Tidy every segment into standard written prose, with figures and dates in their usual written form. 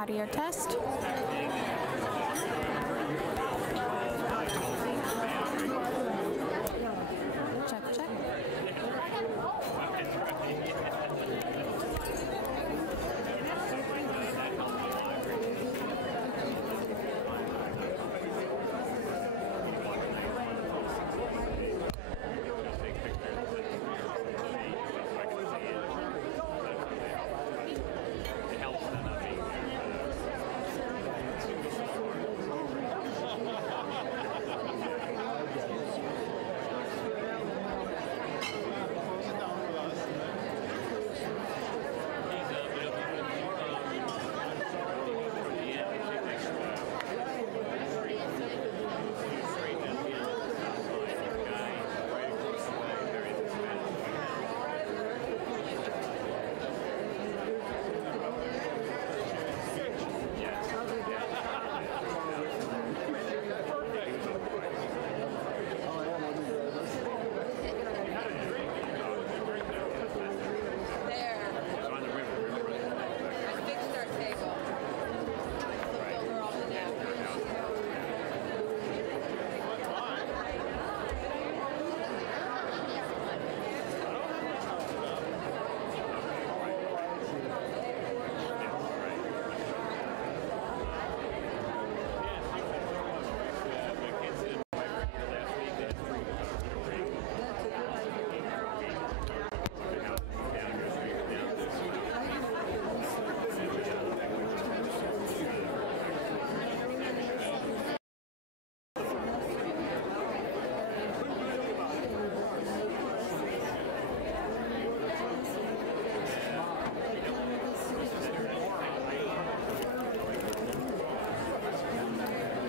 Audio test. Check, check.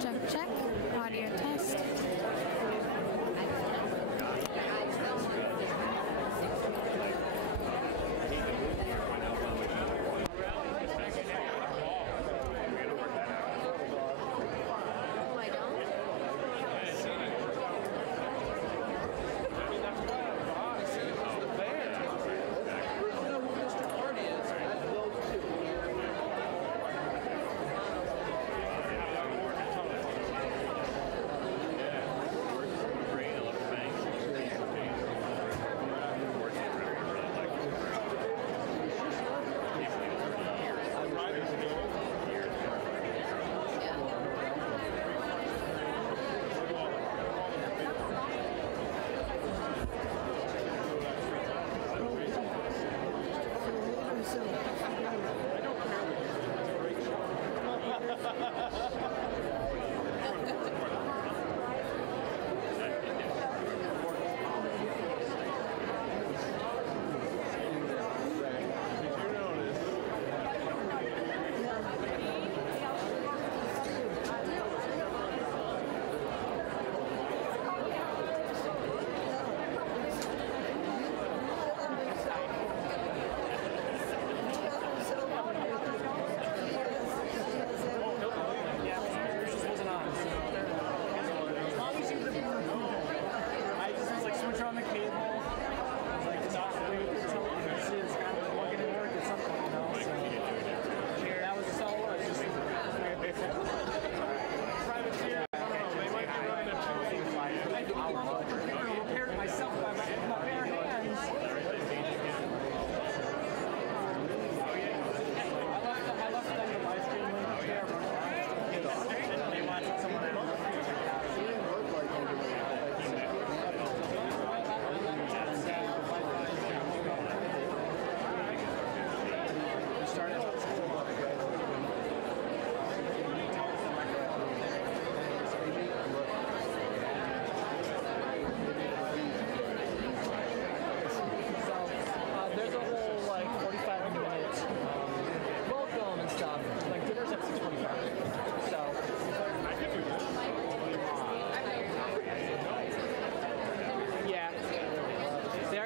Check, check. Audio test.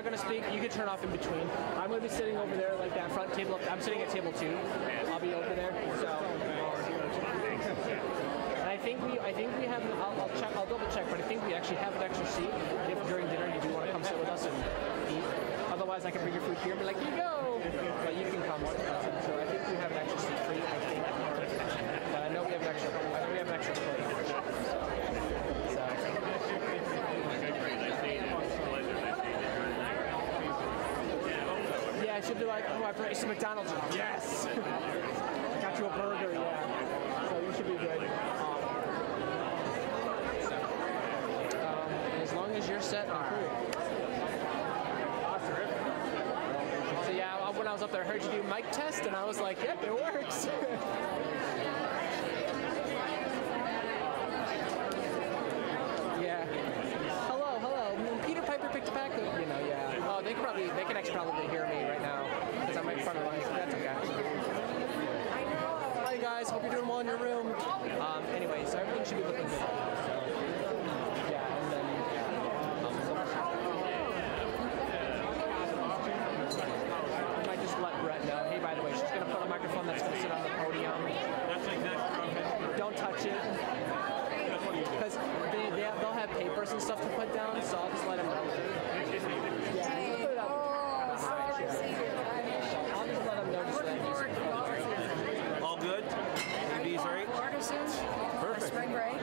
going to speak. You can turn off in between. I'm going to be sitting over there, like that front table. I'm sitting at table 2. I'll be over there. So, and I think we have. I'll check. I'll double check, but I think we actually have an extra seat if during dinner you do want to come sit with us and eat. Otherwise, I can bring your food here and be like, here you go. But you can come. So I think we have an extra seat for you. I think. extra. I think we have an extra plate. Yeah, I should do like, oh, I forgot, it's a McDonald's. Yes! I got you a burger, yeah. So you should be good. And as long as you're set, I'm cool. So yeah, when I was up there, I heard you do mic test, and I was like, yep, it works. Yeah. Hello, hello. Peter Piper picked a pack of, you know, yeah. Oh, they can actually probably hear me right now because I'm right in front of the mic. That's okay. Hi guys, hope you're doing well in your room. Anyway, so everything should be looking good. Yeah, and then I might just let Brett know. Hey, by the way, she's gonna put a microphone that's gonna sit on the podium. Don't touch it. Because they'll have papers and stuff to put down, so I'll just let them know. Yeah, put it up. I'll just let them know just that he's All good? AB's right? Florida soon. Perfect. Spring break.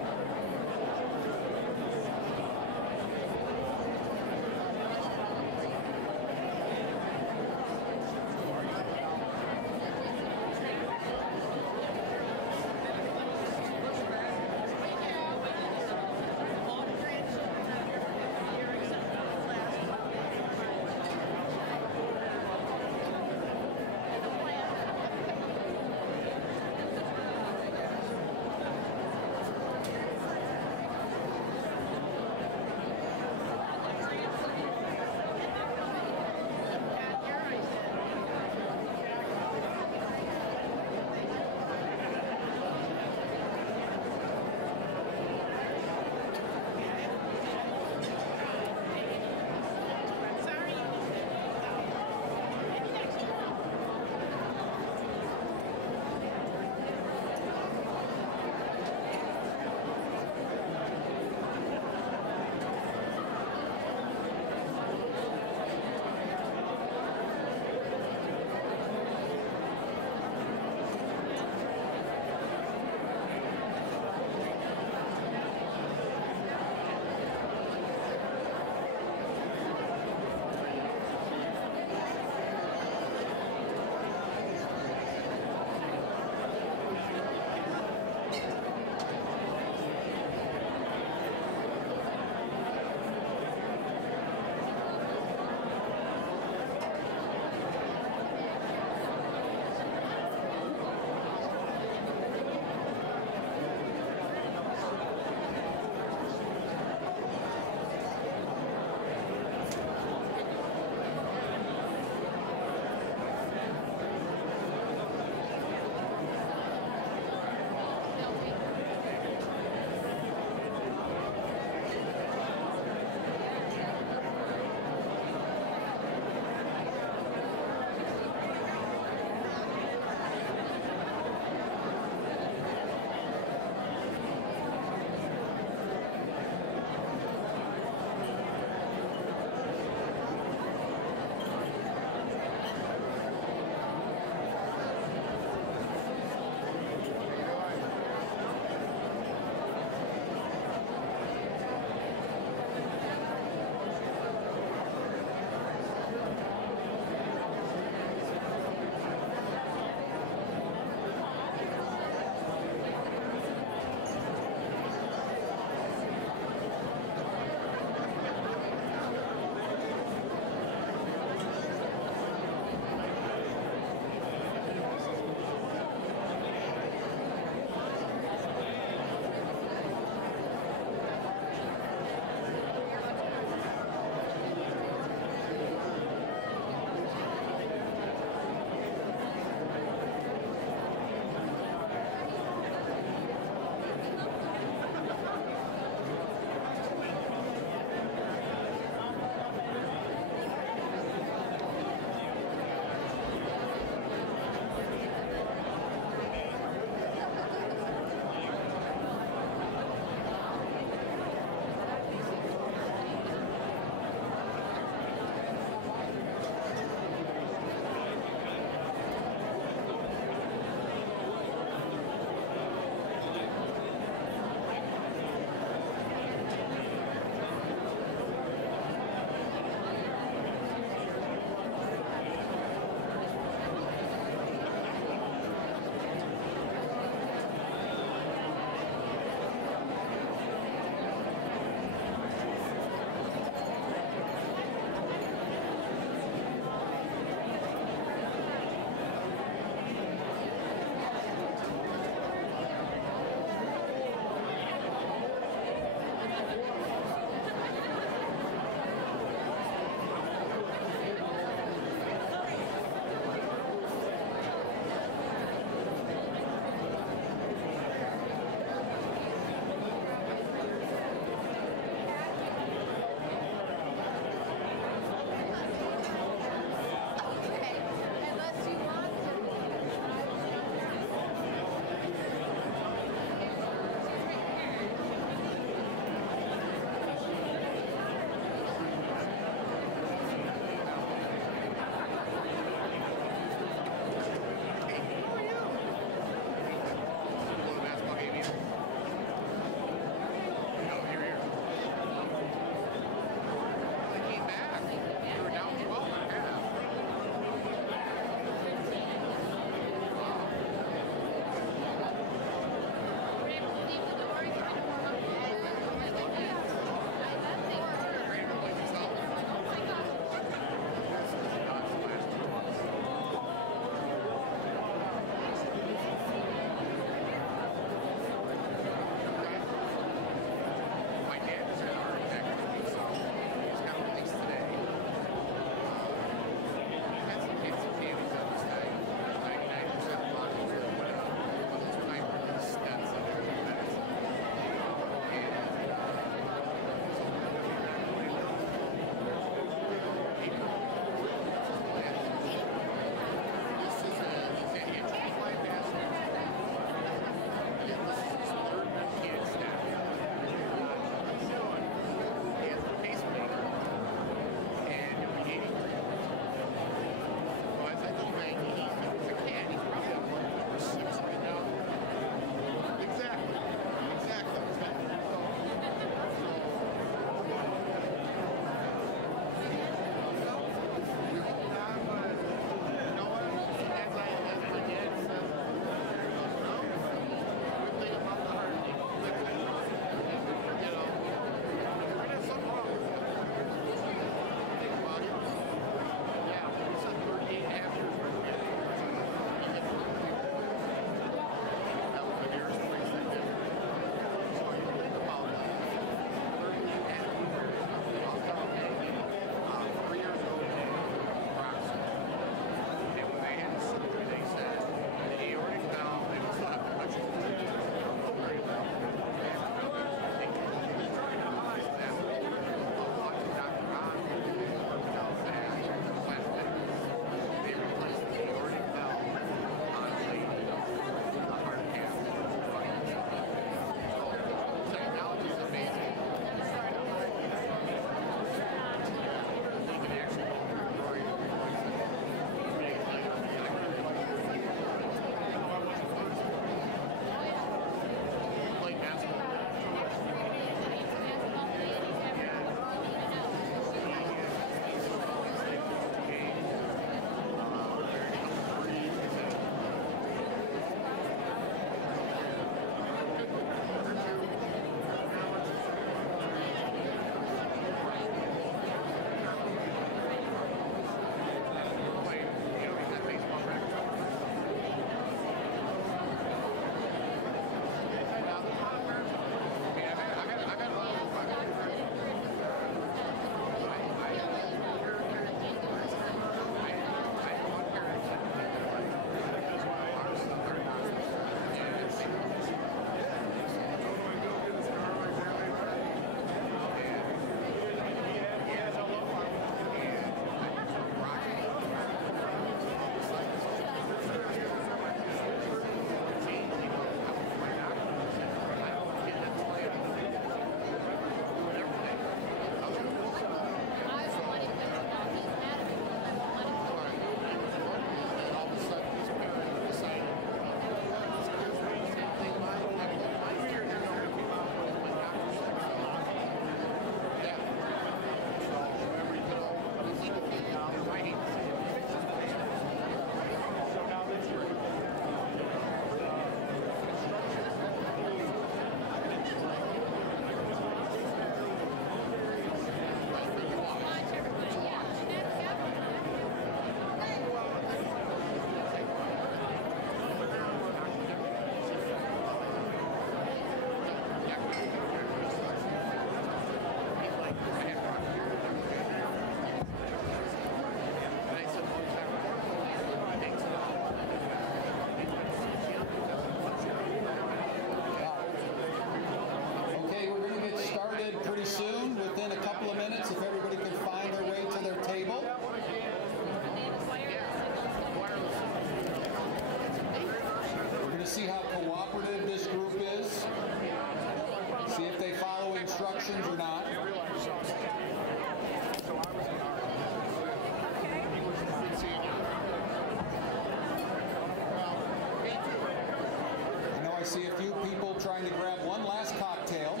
see a few people trying to grab one last cocktail.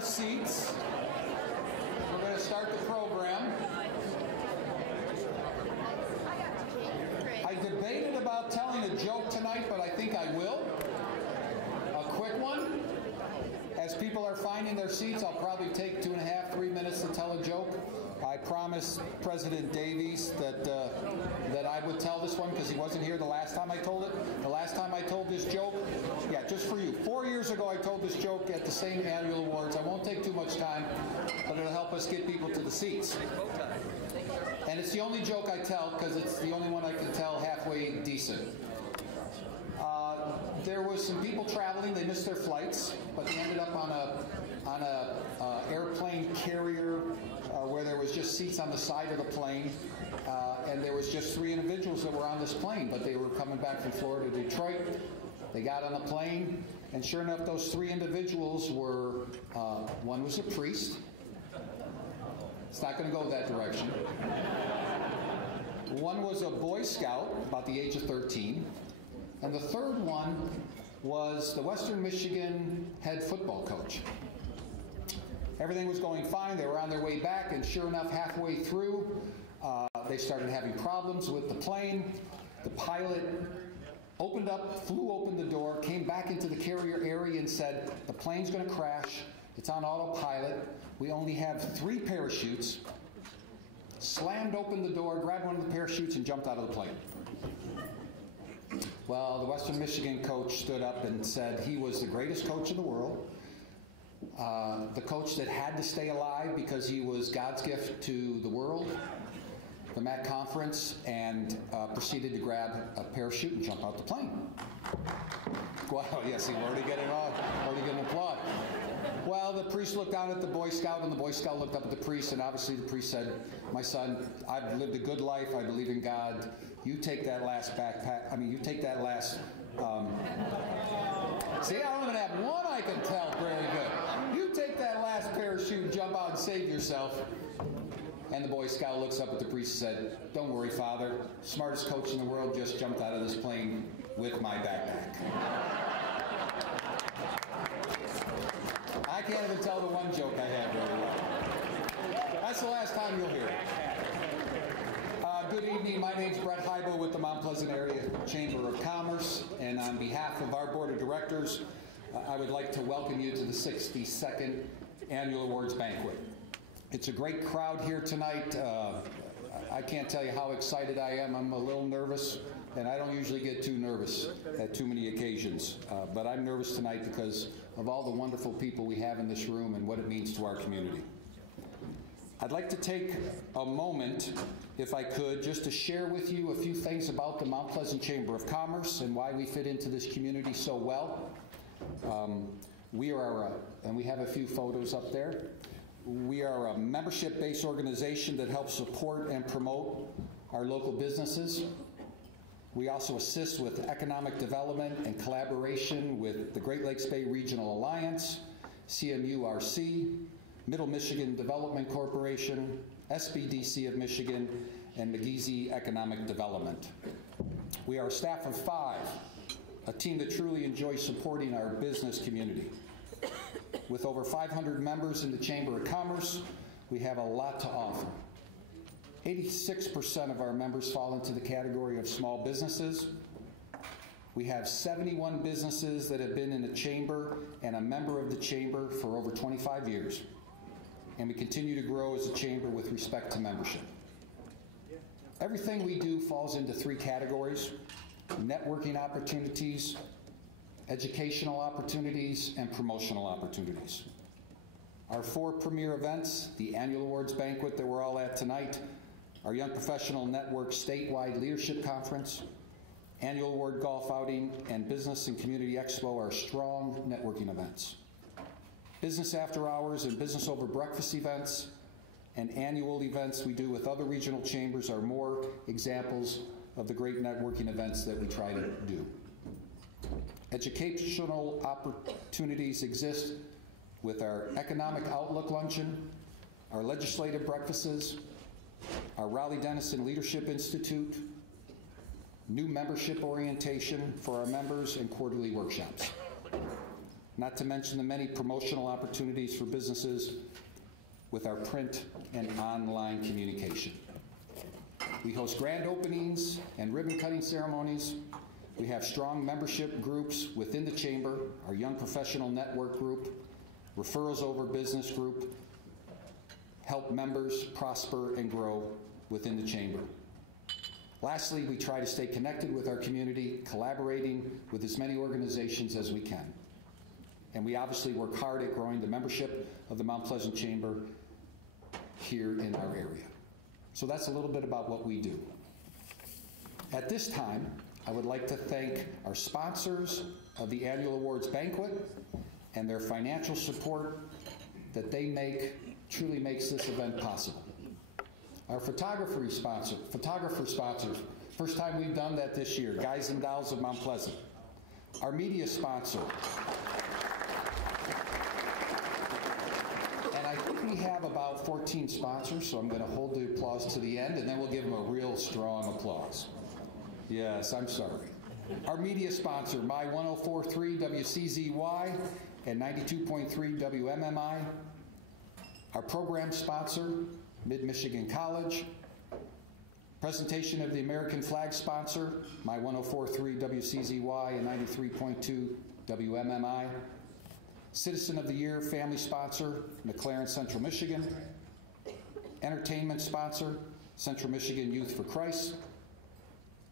Seats. We're going to start the program. I debated about telling a joke tonight, but I think I will. A quick one. As people are finding their seats, I'll probably take 2.5, 3 minutes to tell a joke. I promised President Davies that I would tell this one because he wasn't here the last time I told it. The last time I told this joke, yeah, just for you. 4 years ago I told this joke at the same annual awards. I won't take too much time, but it'll help us get people to the seats. And it's the only joke I tell because it's the only one I can tell halfway decent. There was some people traveling. They missed their flights, but they ended up on a airplane carrier where there was just seats on the side of the plane, and there was just 3 individuals that were on this plane, but they were coming back from Florida to Detroit. They got on the plane, and sure enough, those 3 individuals were, one was a priest. It's not going to go that direction. One was a Boy Scout, about the age of 13. And the third one was the Western Michigan head football coach. Everything was going fine. They were on their way back, and sure enough, halfway through, they started having problems with the plane. The pilot flew open the door, came back into the carrier area and said, "The plane's going to crash. It's on autopilot. We only have 3 parachutes." Slammed open the door, grabbed one of the parachutes, and jumped out of the plane. Well, the Western Michigan coach stood up and said he was the greatest coach in the world, the coach that had to stay alive because he was God's gift to the world, the MAC conference, and proceeded to grab a parachute and jump out the plane. Wow, yes, we're already getting applaud. Well, the priest looked down at the Boy Scout, and the Boy Scout looked up at the priest, and obviously the priest said, "My son, I've lived a good life. I believe in God. You take that last backpack. You take that last." See, I don't even have one I can tell very good. You take that last parachute, jump out, and save yourself. And the Boy Scout looks up at the priest and said, "Don't worry, Father. Smartest coach in the world just jumped out of this plane with my backpack." I can't even tell the one joke I have very well. That's the last time you'll hear it. Good evening. My name's Brett Heibel with the Mount Pleasant Area Chamber of Commerce, and on behalf of our Board of Directors, I would like to welcome you to the 62nd Annual Awards Banquet. It's a great crowd here tonight. I can't tell you how excited I am. I'm a little nervous, and I don't usually get too nervous at too many occasions. But I'm nervous tonight because of all the wonderful people we have in this room and what it means to our community. I'd like to take a moment, if I could, just to share with you a few things about the Mount Pleasant Chamber of Commerce and why we fit into this community so well. We are, and we have a few photos up there, we are a membership-based organization that helps support and promote our local businesses. We also assist with economic development and collaboration with the Great Lakes Bay Regional Alliance, CMURC, Middle Michigan Development Corporation, SBDC of Michigan, and McGeezy Economic Development. We are a staff of 5, a team that truly enjoys supporting our business community. With over 500 members in the Chamber of Commerce, we have a lot to offer. 86% of our members fall into the category of small businesses. We have 71 businesses that have been in the Chamber and a member of the Chamber for over 25 years. And we continue to grow as a Chamber with respect to membership. Everything we do falls into 3 categories: networking opportunities, educational opportunities, and promotional opportunities. Our 4 premier events, the Annual Awards Banquet that we're all at tonight, our Young Professional Network Statewide Leadership Conference, Annual Award Golf Outing, and Business and Community Expo are strong networking events. Business After Hours and Business Over Breakfast events and annual events we do with other regional chambers are more examples of the great networking events that we try to do. Educational opportunities exist with our Economic Outlook Luncheon, our legislative breakfasts, our Raleigh-Denison Leadership Institute, new membership orientation for our members, and quarterly workshops. Not to mention the many promotional opportunities for businesses with our print and online communication. We host grand openings and ribbon cutting ceremonies. We have strong membership groups within the chamber, our Young Professional Network group, Referrals Over Business group, help members prosper and grow within the chamber. Lastly, we try to stay connected with our community, collaborating with as many organizations as we can. And we obviously work hard at growing the membership of the Mount Pleasant Chamber here in our area. So that's a little bit about what we do. At this time, I would like to thank our sponsors of the Annual Awards Banquet and their financial support that they make truly makes this event possible. Our photographer sponsors, first time we've done that this year, Guys and Dolls of Mount Pleasant. Our media sponsor, and I think we have about 14 sponsors, so I'm going to hold the applause to the end, and then we'll give them a real strong applause. Yes, I'm sorry. Our media sponsor, My 104.3 WCZY and 92.3 WMMI. Our program sponsor, Mid-Michigan College. Presentation of the American flag sponsor, My 104.3 WCZY and 93.2 WMMI. Citizen of the Year family sponsor, McLaren Central Michigan. Entertainment sponsor, Central Michigan Youth for Christ.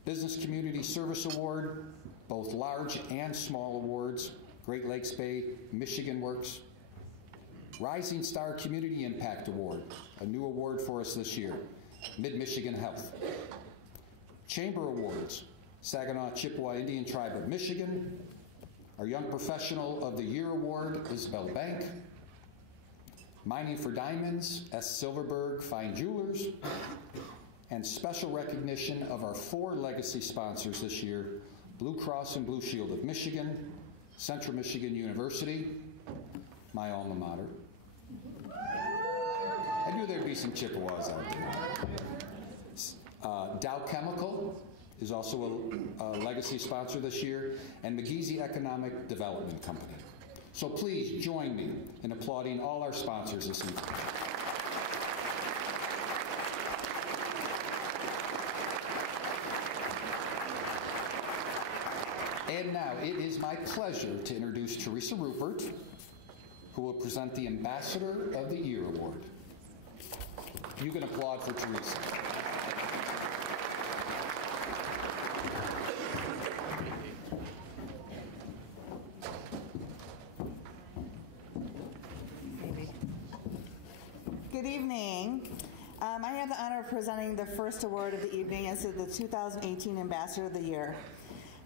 Business Community Service Award, both large and small awards, Great Lakes Bay Michigan Works. Rising Star Community Impact Award, a new award for us this year, Mid-Michigan Health. Chamber Awards, Saginaw Chippewa Indian Tribe of Michigan. Our Young Professional of the Year Award, Isabel Bank. Mining for Diamonds, S. Silverberg Fine Jewelers. And special recognition of our 4 legacy sponsors this year, Blue Cross and Blue Shield of Michigan, Central Michigan University, my alma mater. I knew there'd be some Chippewas out there. Dow Chemical is also a legacy sponsor this year, and McGeezy Economic Development Company. So please join me in applauding all our sponsors this evening. And now it is my pleasure to introduce Teresa Rupert, who will present the Ambassador of the Year Award. You can applaud for Teresa. Good evening. I have the honor of presenting the first award of the evening as the 2018 Ambassador of the Year.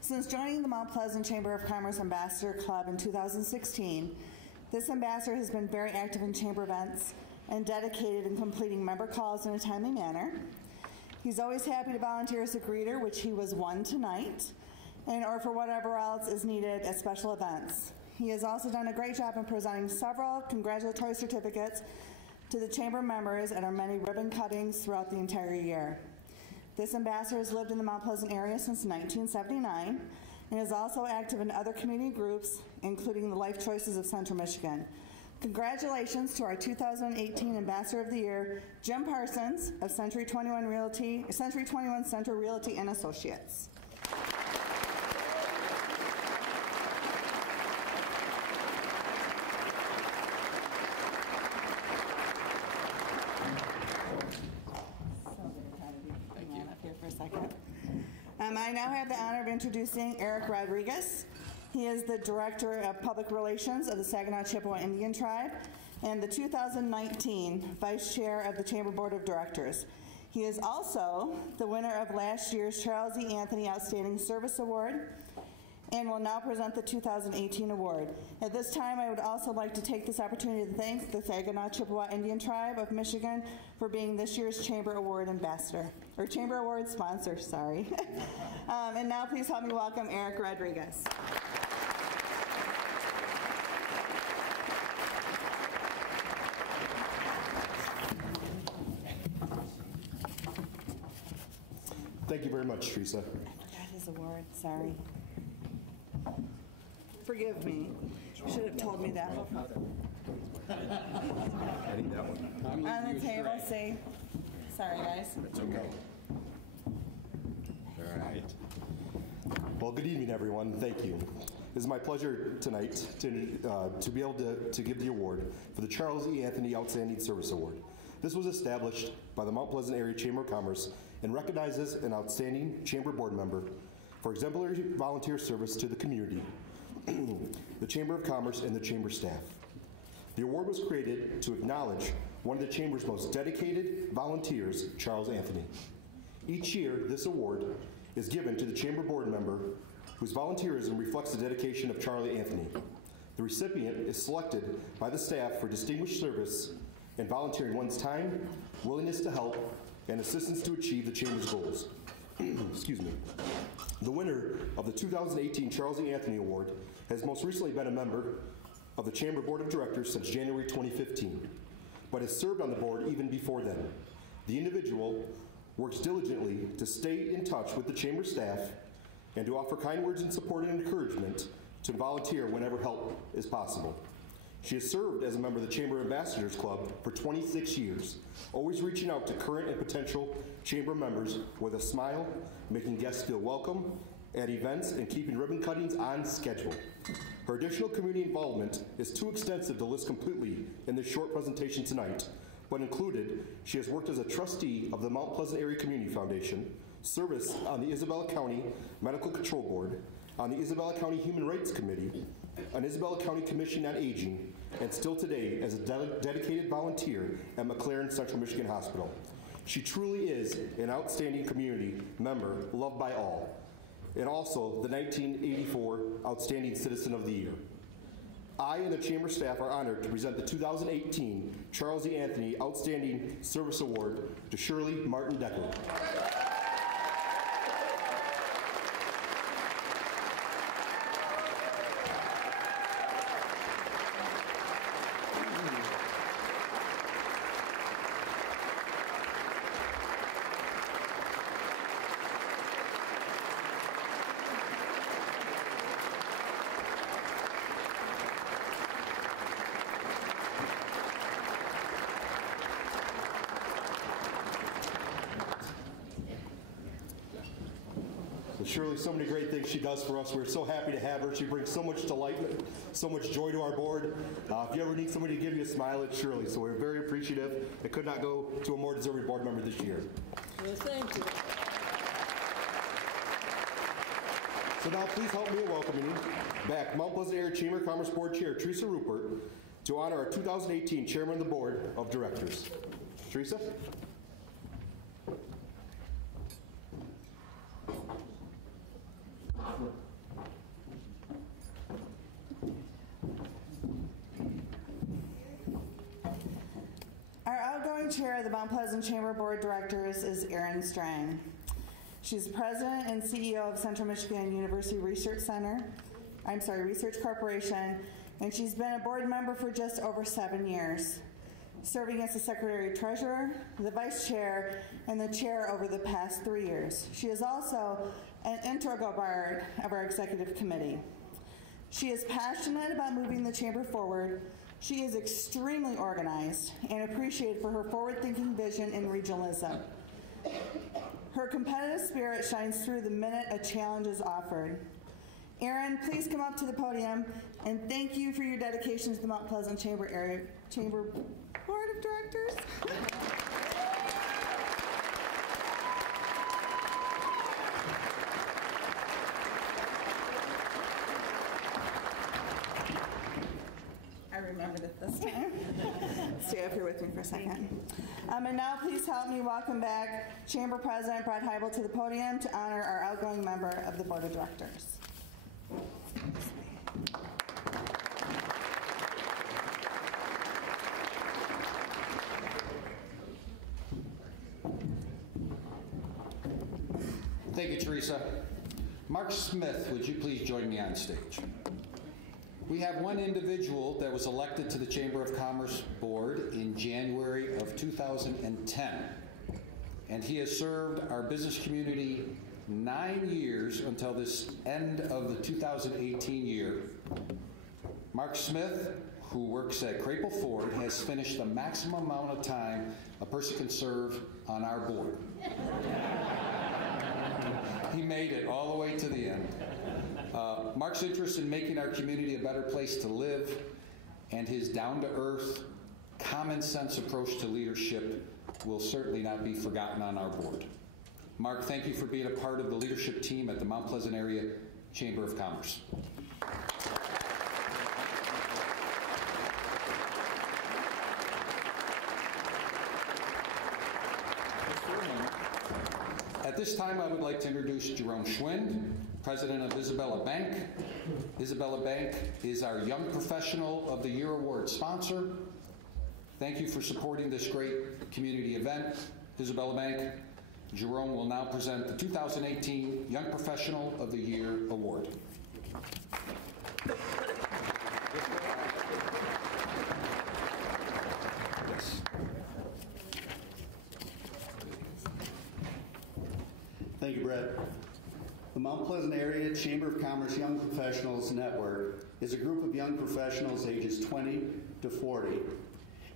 Since joining the Mount Pleasant Chamber of Commerce Ambassador Club in 2016, this ambassador has been very active in chamber events and dedicated in completing member calls in a timely manner. He's always happy to volunteer as a greeter, which he was one tonight, and or for whatever else is needed at special events. He has also done a great job in presenting several congratulatory certificates to the chamber members at our many ribbon cuttings throughout the entire year. This ambassador has lived in the Mount Pleasant area since 1979 and is also active in other community groups, including the Life Choices of Central Michigan. Congratulations to our 2018 Ambassador of the Year, Jim Parsons of Century 21 Central Realty and Associates. I now have the honor of introducing Eric Rodriguez. He is the Director of Public Relations of the Saginaw Chippewa Indian Tribe and the 2019 Vice Chair of the Chamber Board of Directors. He is also the winner of last year's Charles E. Anthony Outstanding Service Award and will now present the 2018 award. At this time, I would also like to take this opportunity to thank the Saginaw Chippewa Indian Tribe of Michigan for being this year's Chamber Award Ambassador, or Chamber Award sponsor, sorry. And now please help me welcome Eric Rodriguez. Thank you very much, Teresa. I forgot his award, sorry. Forgive me. You should have told me that. I need that one. On the table, see? Sorry, guys. It's okay. All right. Well, good evening, everyone. Thank you. It is my pleasure tonight to be able to give the award for the Charles E. Anthony Outstanding Service Award. This was established by the Mount Pleasant Area Chamber of Commerce and recognizes an outstanding chamber board member for exemplary volunteer service to the community, the Chamber of Commerce, and the chamber staff. The award was created to acknowledge one of the chamber's most dedicated volunteers, Charles Anthony. Each year, this award is given to the chamber board member whose volunteerism reflects the dedication of Charlie Anthony. The recipient is selected by the staff for distinguished service and volunteering one's time, willingness to help, and assistance to achieve the chamber's goals. Excuse me. The winner of the 2018 Charles E. Anthony Award has most recently been a member of the Chamber Board of Directors since January 2015, but has served on the board even before then. The individual works diligently to stay in touch with the chamber staff and to offer kind words and support and encouragement to volunteer whenever help is possible. She has served as a member of the Chamber Ambassadors Club for 26 years, always reaching out to current and potential chamber members with a smile, making guests feel welcome at events, and keeping ribbon cuttings on schedule. Her additional community involvement is too extensive to list completely in this short presentation tonight, but included, she has worked as a trustee of the Mount Pleasant Area Community Foundation, service on the Isabella County Medical Control Board, on the Isabella County Human Rights Committee, on Isabella County Commission on Aging, and still today as a dedicated volunteer at McLaren Central Michigan Hospital. She truly is an outstanding community member, loved by all, and also the 1984 Outstanding Citizen of the Year. I and the chamber staff are honored to present the 2018 Charles E. Anthony Outstanding Service Award to Shirley Martin Decker. Shirley, so many great things she does for us. We're so happy to have her. She brings so much delight, so much joy to our board. If you ever need somebody to give you a smile, it's Shirley. So we're very appreciative. It could not go to a more deserving board member this year. Well, thank you. So now please help me in welcoming back Mount Pleasant Area Chamber of Commerce Board Chair Teresa Rupert to honor our 2018 Chairman of the Board of Directors. Teresa? Our outgoing chair of the Mount Pleasant Chamber Board of Directors is Erin Strang. She's president and CEO of Central Michigan University Research Corporation, and she's been a board member for just over 7 years, serving as the Secretary Treasurer, the Vice Chair, and the Chair over the past 3 years. She is also an integral part of our Executive Committee. She is passionate about moving the Chamber forward. She is extremely organized and appreciated for her forward-thinking vision and regionalism. Her competitive spirit shines through the minute a challenge is offered. Erin, please come up to the podium, and thank you for your dedication to the Mount Pleasant Chamber Board of Directors. remembered it this time. Stay up here with me for a second. And now please help me welcome back Chamber President Brett Heibel to the podium to honor our outgoing member of the Board of Directors. Thank you, Teresa. Mark Smith, would you please join me on stage? We have one individual that was elected to the Chamber of Commerce Board in January of 2010, and he has served our business community 9 years until this end of the 2018 year. Mark Smith, who works at Crapel Ford, has finished the maximum amount of time a person can serve on our board. He made it all the way to the end. Mark's interest in making our community a better place to live and his down-to-earth, common-sense approach to leadership will certainly not be forgotten on our board. Mark, thank you for being a part of the leadership team at the Mount Pleasant Area Chamber of Commerce. At this time, I would like to introduce Jerome Schwind, President of Isabella Bank. Isabella Bank is our Young Professional of the Year Award sponsor. Thank you for supporting this great community event, Isabella Bank. Jerome will now present the 2018 Young Professional of the Year Award. Thank you, Brett. The Mount Pleasant Area Chamber of Commerce Young Professionals Network is a group of young professionals ages 20 to 40.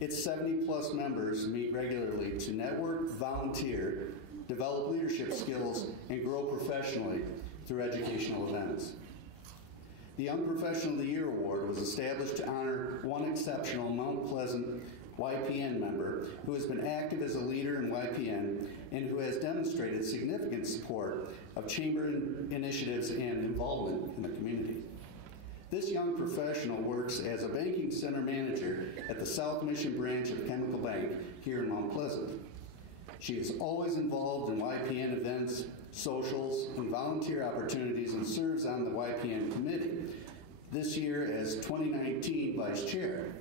Its 70-plus members meet regularly to network, volunteer, develop leadership skills, and grow professionally through educational events. The Young Professional of the Year Award was established to honor one exceptional Mount Pleasant YPN member who has been active as a leader in YPN and who has demonstrated significant support of chamber initiatives and involvement in the community. This young professional works as a banking center manager at the South Mission branch of Chemical Bank here in Mount Pleasant. She is always involved in YPN events, socials, and volunteer opportunities and serves on the YPN committee, this year as 2019 Vice Chair.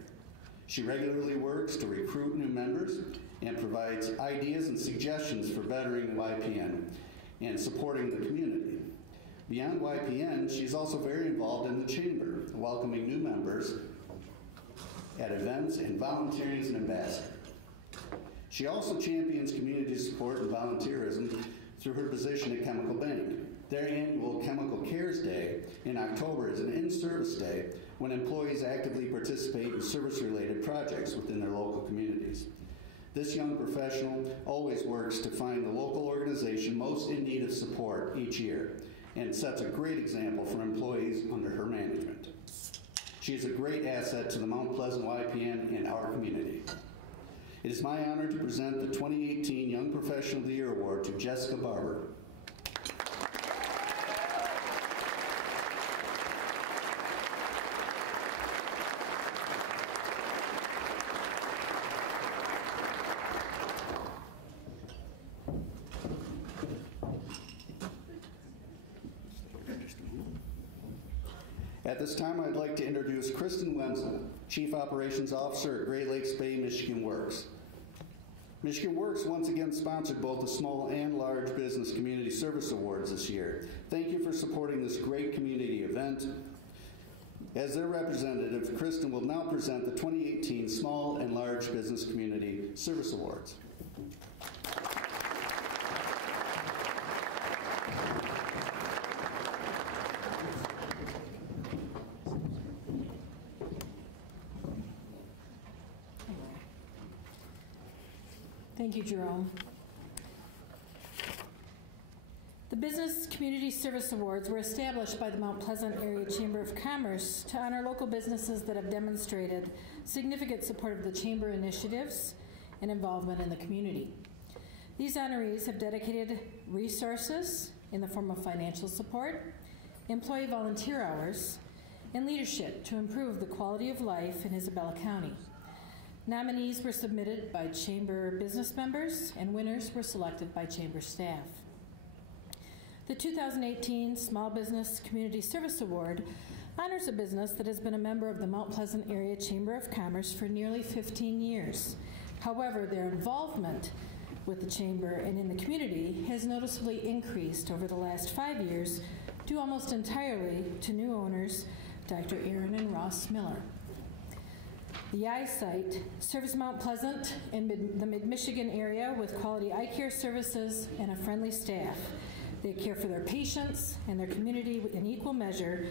She regularly works to recruit new members and provides ideas and suggestions for bettering YPN and supporting the community. Beyond YPN, she's also very involved in the Chamber, welcoming new members at events and volunteering as an ambassador. She also champions community support and volunteerism through her position at Chemical Bank. Their annual Chemical Cares Day in October is an in-service day when employees actively participate in service-related projects within their local communities. This young professional always works to find the local organization most in need of support each year and sets a great example for employees under her management. She is a great asset to the Mount Pleasant YPN and our community. It is my honor to present the 2018 Young Professional of the Year Award to Jessica Barber. At this time, I'd like to introduce Kristen Wenzel, Chief Operations Officer at Great Lakes Bay Michigan Works. Michigan Works once again sponsored both the Small and Large Business Community Service Awards this year. Thank you for supporting this great community event. As their representative, Kristen will now present the 2018 Small and Large Business Community Service Awards. Thank you, Jerome. The Business Community Service Awards were established by the Mount Pleasant Area Chamber of Commerce to honor local businesses that have demonstrated significant support of the Chamber initiatives and involvement in the community. These honorees have dedicated resources in the form of financial support, employee volunteer hours, and leadership to improve the quality of life in Isabella County. Nominees were submitted by Chamber business members, and winners were selected by Chamber staff. The 2018 Small Business Community Service Award honors a business that has been a member of the Mount Pleasant Area Chamber of Commerce for nearly 15 years. However, their involvement with the Chamber and in the community has noticeably increased over the last 5 years, due almost entirely to new owners, Dr. Aaron and Ross Miller. The Eyesight serves Mount Pleasant and the Mid-Michigan area with quality eye care services and a friendly staff. They care for their patients and their community in equal measure,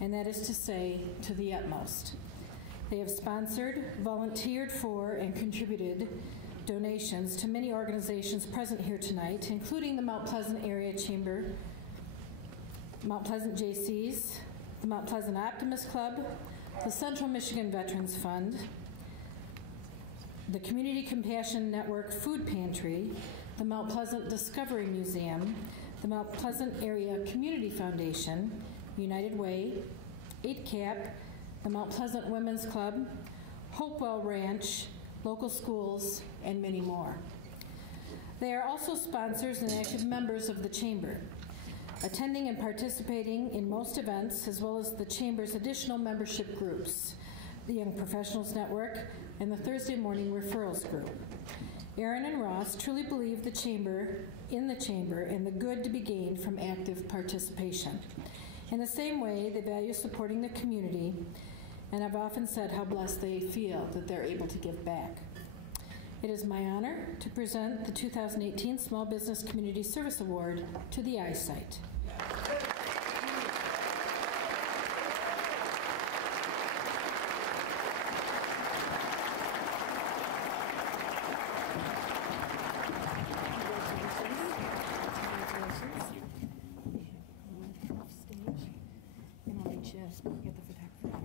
and that is to say, to the utmost. They have sponsored, volunteered for, and contributed donations to many organizations present here tonight, including the Mount Pleasant Area Chamber, Mount Pleasant JCs, the Mount Pleasant Optimist Club, the Central Michigan Veterans Fund, the Community Compassion Network Food Pantry, the Mount Pleasant Discovery Museum, the Mount Pleasant Area Community Foundation, United Way, 8CAP, the Mount Pleasant Women's Club, Hopewell Ranch, local schools, and many more. They are also sponsors and active members of the Chamber, attending and participating in most events, as well as the Chamber's additional membership groups, the Young Professionals Network, and the Thursday Morning Referrals Group. Aaron and Ross truly believe the Chamber, and the good to be gained from active participation. In the same way, they value supporting the community, and I've often said how blessed they feel that they're able to give back. It is my honor to present the 2018 Small Business Community Service Award to the Eyesight.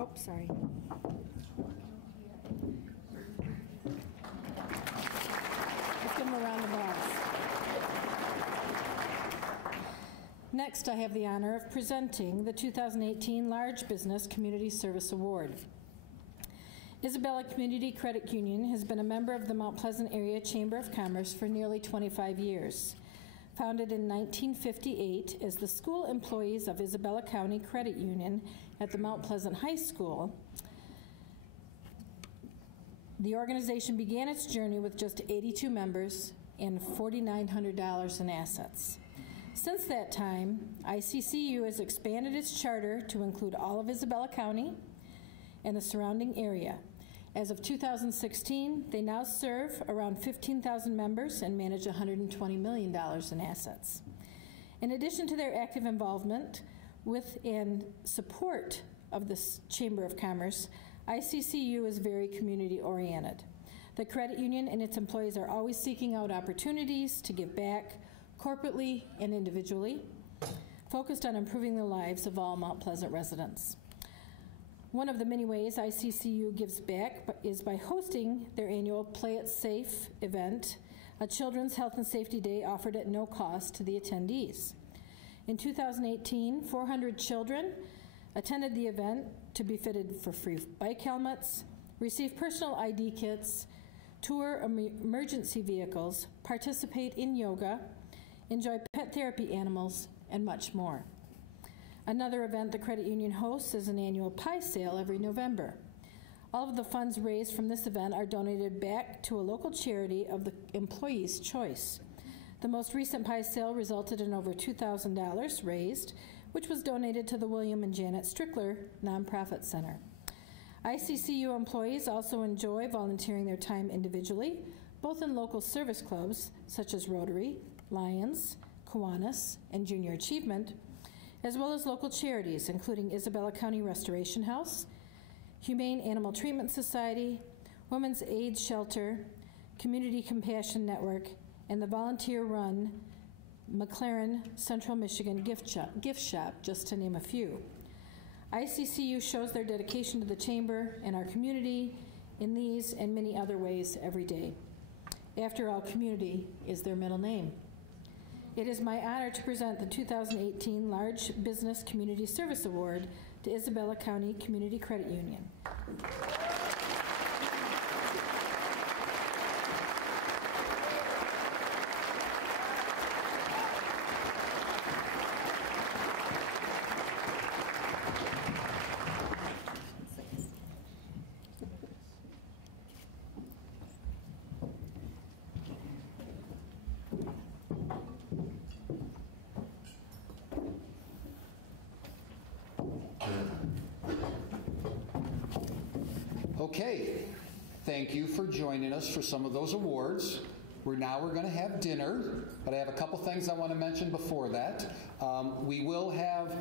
Oh, sorry. Let's give them a round of applause. Next, I have the honor of presenting the 2018 Large Business Community Service Award. Isabella Community Credit Union has been a member of the Mount Pleasant Area Chamber of Commerce for nearly 25 years. Founded in 1958 as the School Employees of Isabella County Credit Union at the Mount Pleasant High School, the organization began its journey with just 82 members and $4,900 in assets. Since that time, ICCU has expanded its charter to include all of Isabella County and the surrounding area. As of 2016, they now serve around 15,000 members and manage $120 million in assets. In addition to their active involvement with and support of the Chamber of Commerce, ICCU is very community-oriented. The credit union and its employees are always seeking out opportunities to give back corporately and individually, focused on improving the lives of all Mount Pleasant residents. One of the many ways ICCU gives back is by hosting their annual Play It Safe event, a children's health and safety day offered at no cost to the attendees. In 2018, 400 children attended the event to be fitted for free bike helmets, receive personal ID kits, tour emergency vehicles, participate in yoga, enjoy pet therapy animals, and much more. Another event the credit union hosts is an annual pie sale every November. All of the funds raised from this event are donated back to a local charity of the employee's choice. The most recent pie sale resulted in over $2,000 raised, which was donated to the William and Janet Strickler Nonprofit Center. ICCU employees also enjoy volunteering their time individually, both in local service clubs such as Rotary, Lions, Kiwanis, and Junior Achievement, as well as local charities, including Isabella County Restoration House, Humane Animal Treatment Society, Women's Aid Shelter, Community Compassion Network, and the volunteer-run McLaren Central Michigan Gift Shop, just to name a few. ICCU shows their dedication to the Chamber and our community in these and many other ways every day. After all, community is their middle name. It is my honor to present the 2018 Large Business Community Service Award to Isabella County Community Credit Union. Okay, thank you for joining us for some of those awards. We're going to have dinner, but I have a couple things I want to mention before that. We will have,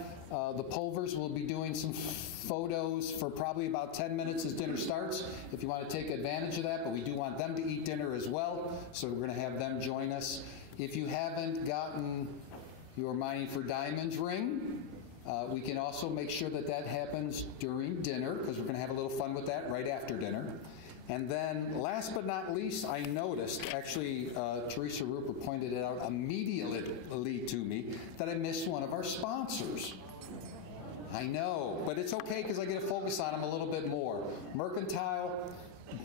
the Pulvers will be doing some photos for probably about 10 minutes as dinner starts, if you want to take advantage of that, but we do want them to eat dinner as well, so we're going to have them join us. If you haven't gotten your Mining for Diamonds ring, we can also make sure that that happens during dinner, because we're going to have a little fun with that right after dinner. And then, last but not least, I noticed, actually, Teresa Rupert pointed it out immediately to me, that I missed one of our sponsors. I know, but it's okay because I get to focus on them a little bit more. Mercantile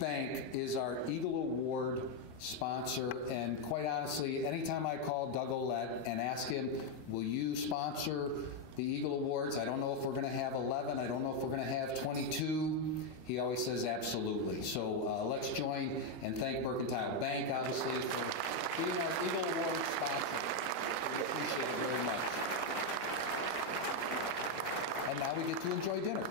Bank is our Eagle Award sponsor, and quite honestly, anytime I call Doug Ouellette and ask him, will you sponsor the Eagle Awards? I don't know if we're going to have 11. I don't know if we're going to have 22. He always says absolutely. So let's join and thank Mercantile Bank, obviously, for being our Eagle Award sponsor. We appreciate it very much. And now we get to enjoy dinner.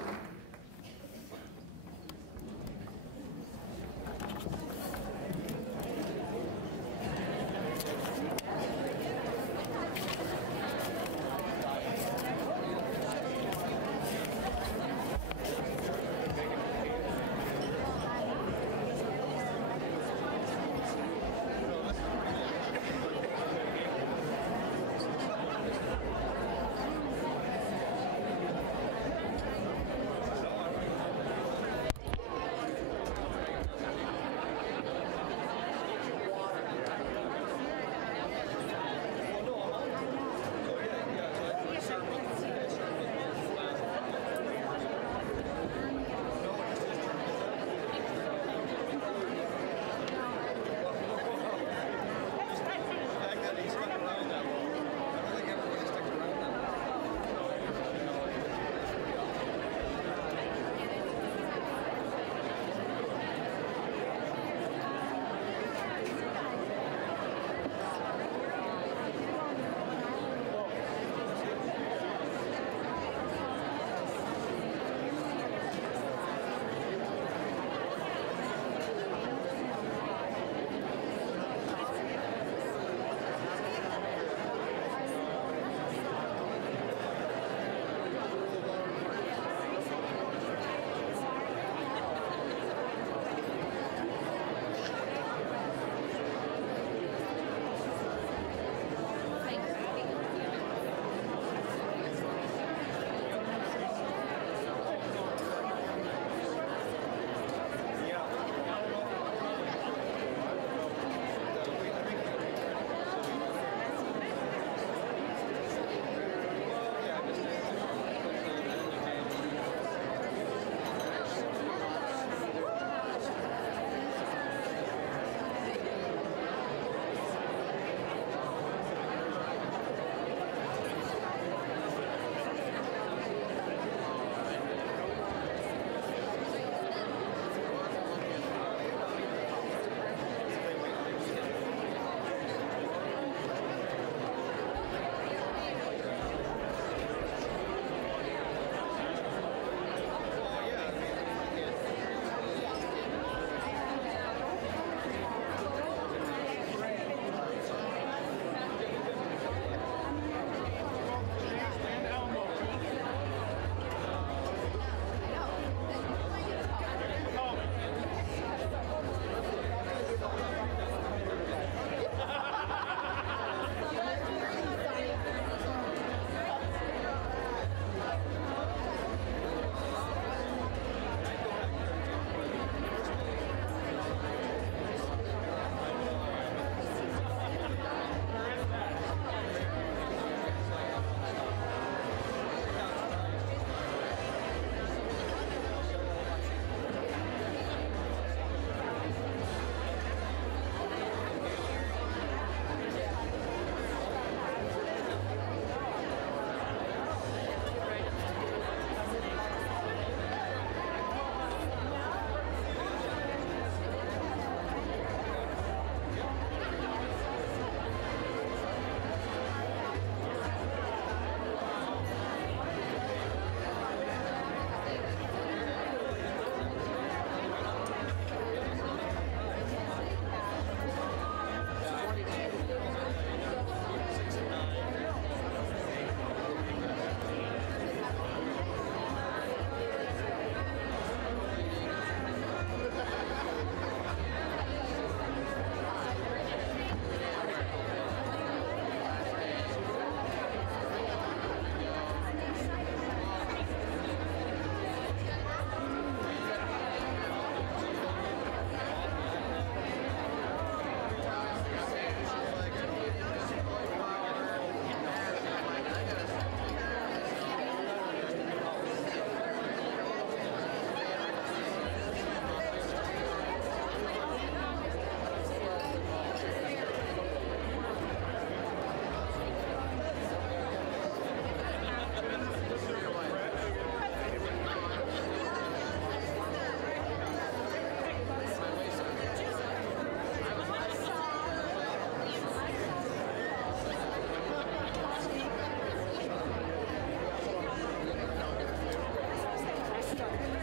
That's better.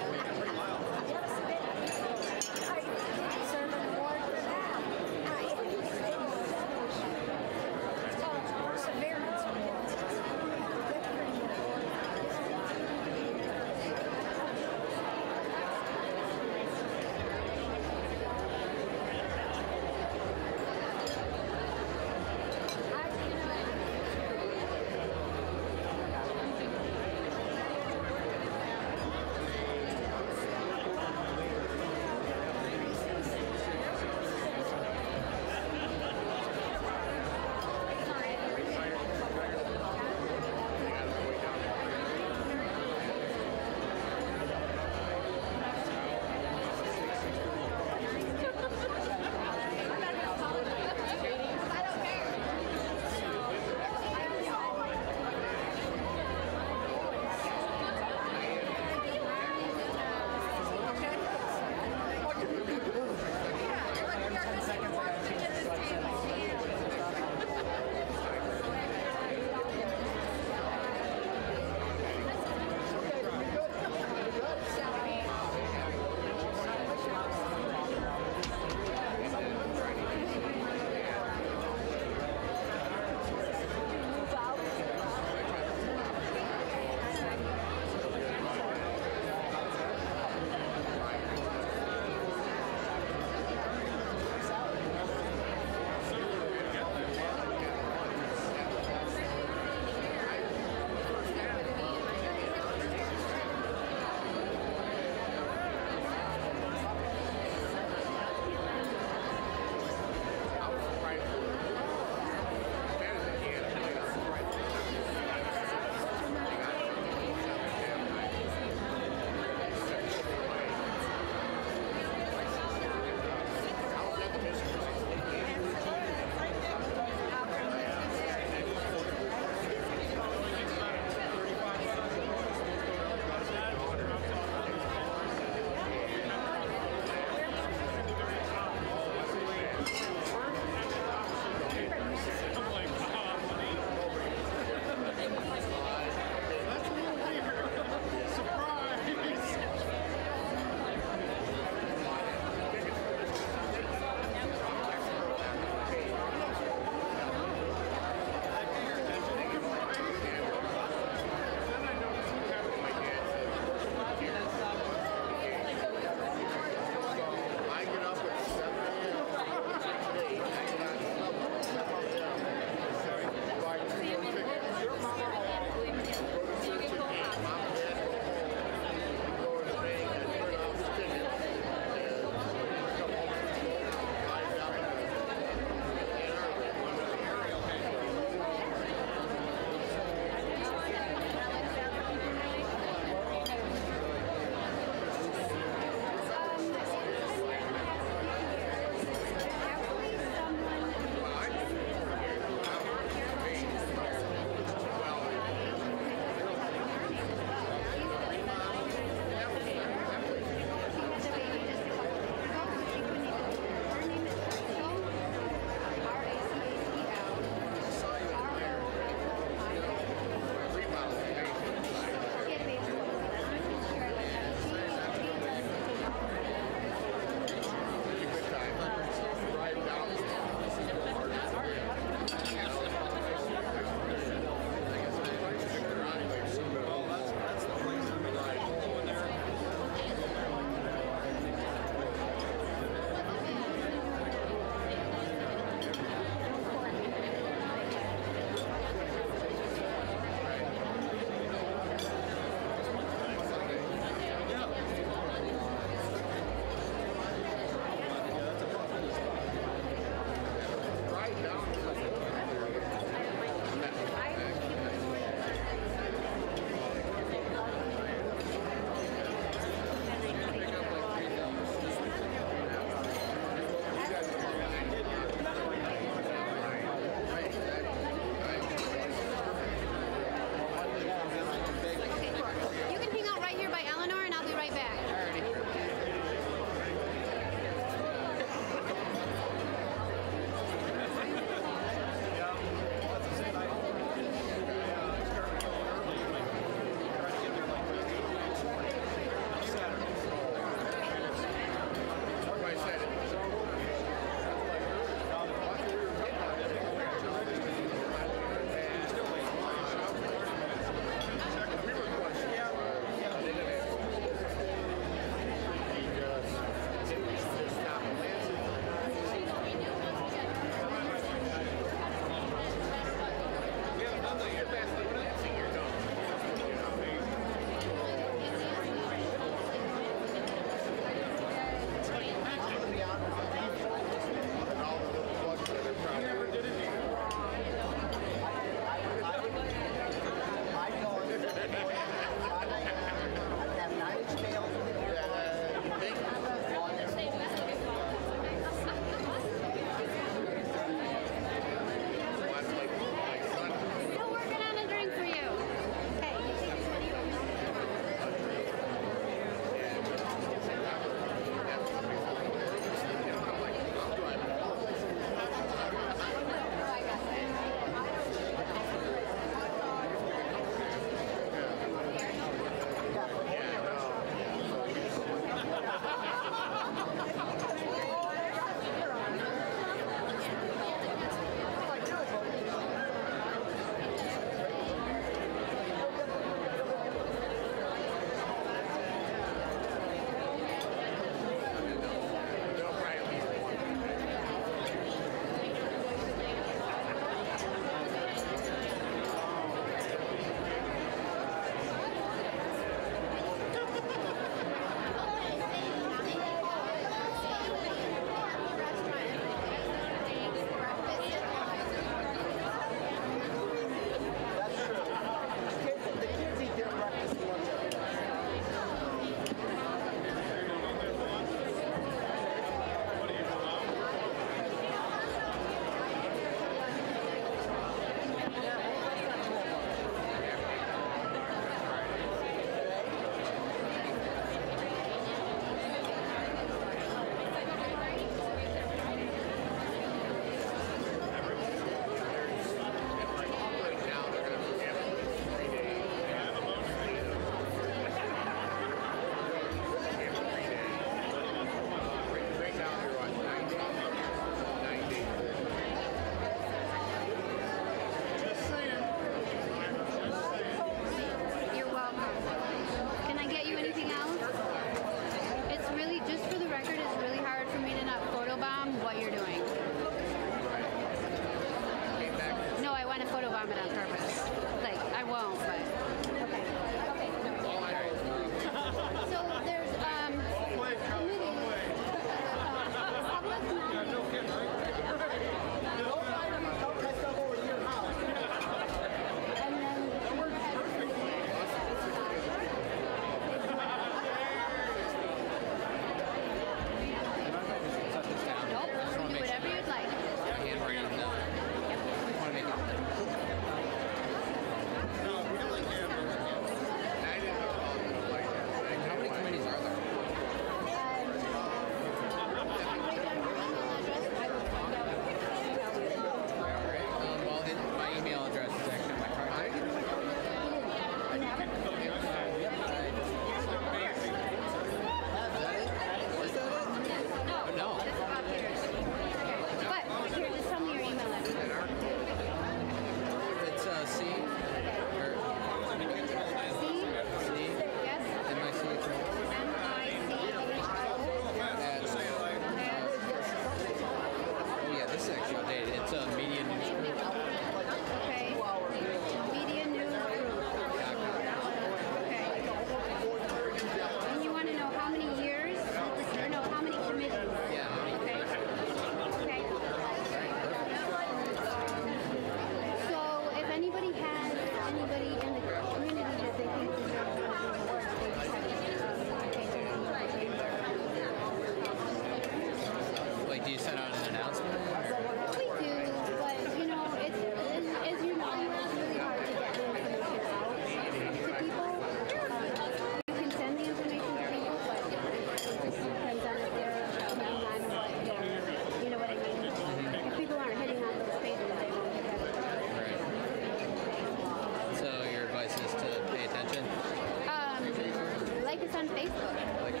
on Facebook. Okay.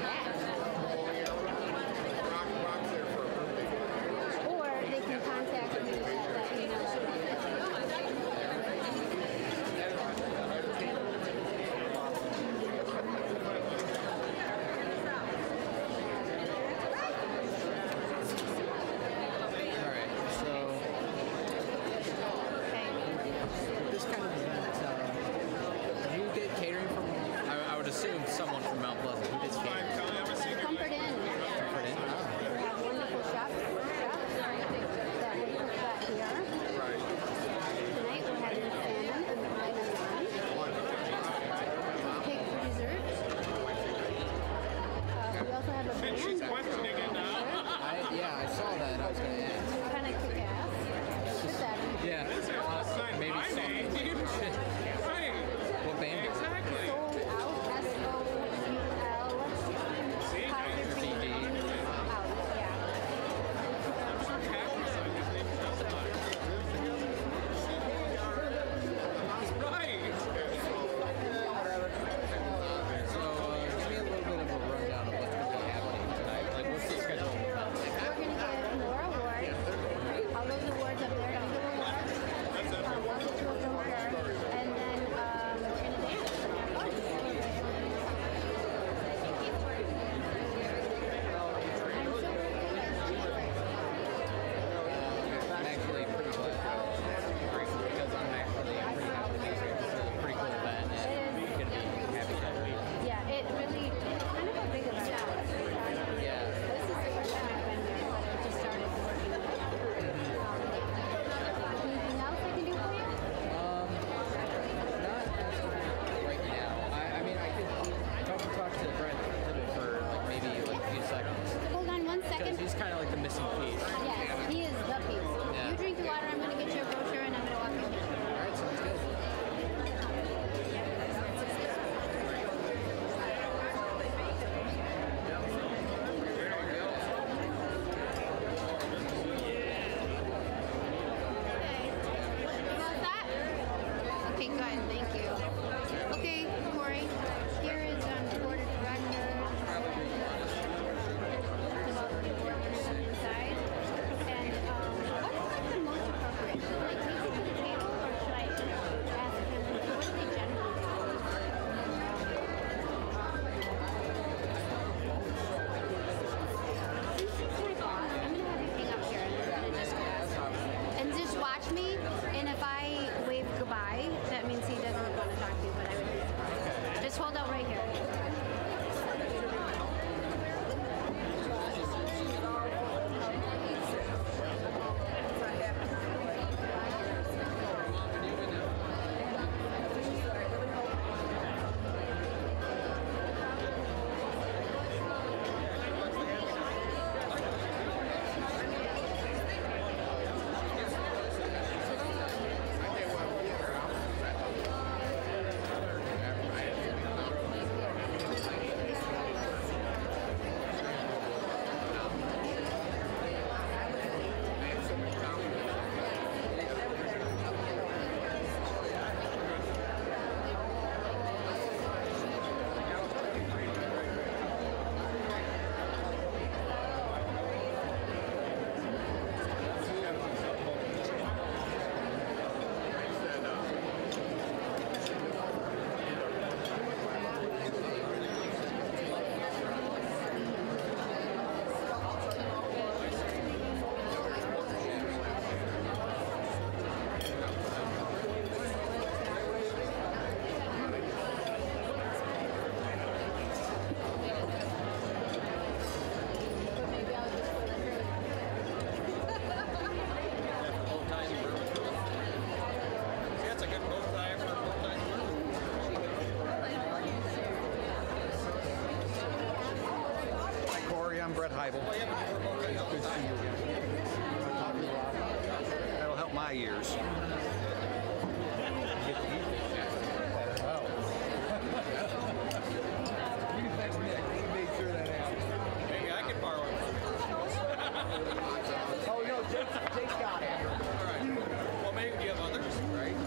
Yeah. Or they can contact me at that email. All right. So this kind of event, do you get catering from? I would assume someone from Mount Pleasant. Who gets catering? Comfort Inn. Comfort Inn. We have wonderful chefs that will cook that here. Tonight we're having salmon and fried onion. Cake for dessert. We also have a band. She's questioning it now. I saw that. I was going to ask. Kind of kick ass. Get that. Yeah. Maybe some. What band? Exactly. Sold out. S-O-U-L. Apostrophe out. Yeah. So, give me a little bit of a rundown of what's going to be happening tonight. Like, what's the schedule? We're going to give more awards. All those awards up there, don't give awards. We'll get to a joker. And then we're going to dance and have fun. I'm actually pretty glad because I'm actually pretty happy. It's a pretty cool event and you're going to be happy to have me. Yeah, it really, it's kind of a big event. Yeah. This is the first time I've been here, but I just started working. Anything else I can do for you? Not right now. I mean, I could talk to Brett for like maybe like a few seconds Hold on one because second. he's kind of like the missing piece. Yes, he is the piece. Yeah. You drink your water, I'm going to get you a brochure, and I'm going to walk in. All right, sounds good. How's that? Okay, good. Thank you. Okay, Corey. Here is the board of directors. It's about the board inside. And what's like the most appropriate? Should I take it to the table or should I ask him? What do they generally I'm gonna have you hang up here and just watch me. And if I wave goodbye, that means he doesn't want to talk to you. But I would just hold out right here. I'm Brett Heibel. Good to see you again. That'll help my ears. Hey, I can borrow it. Oh, no, Jake's got it. All right. Well, maybe do you have others? Right.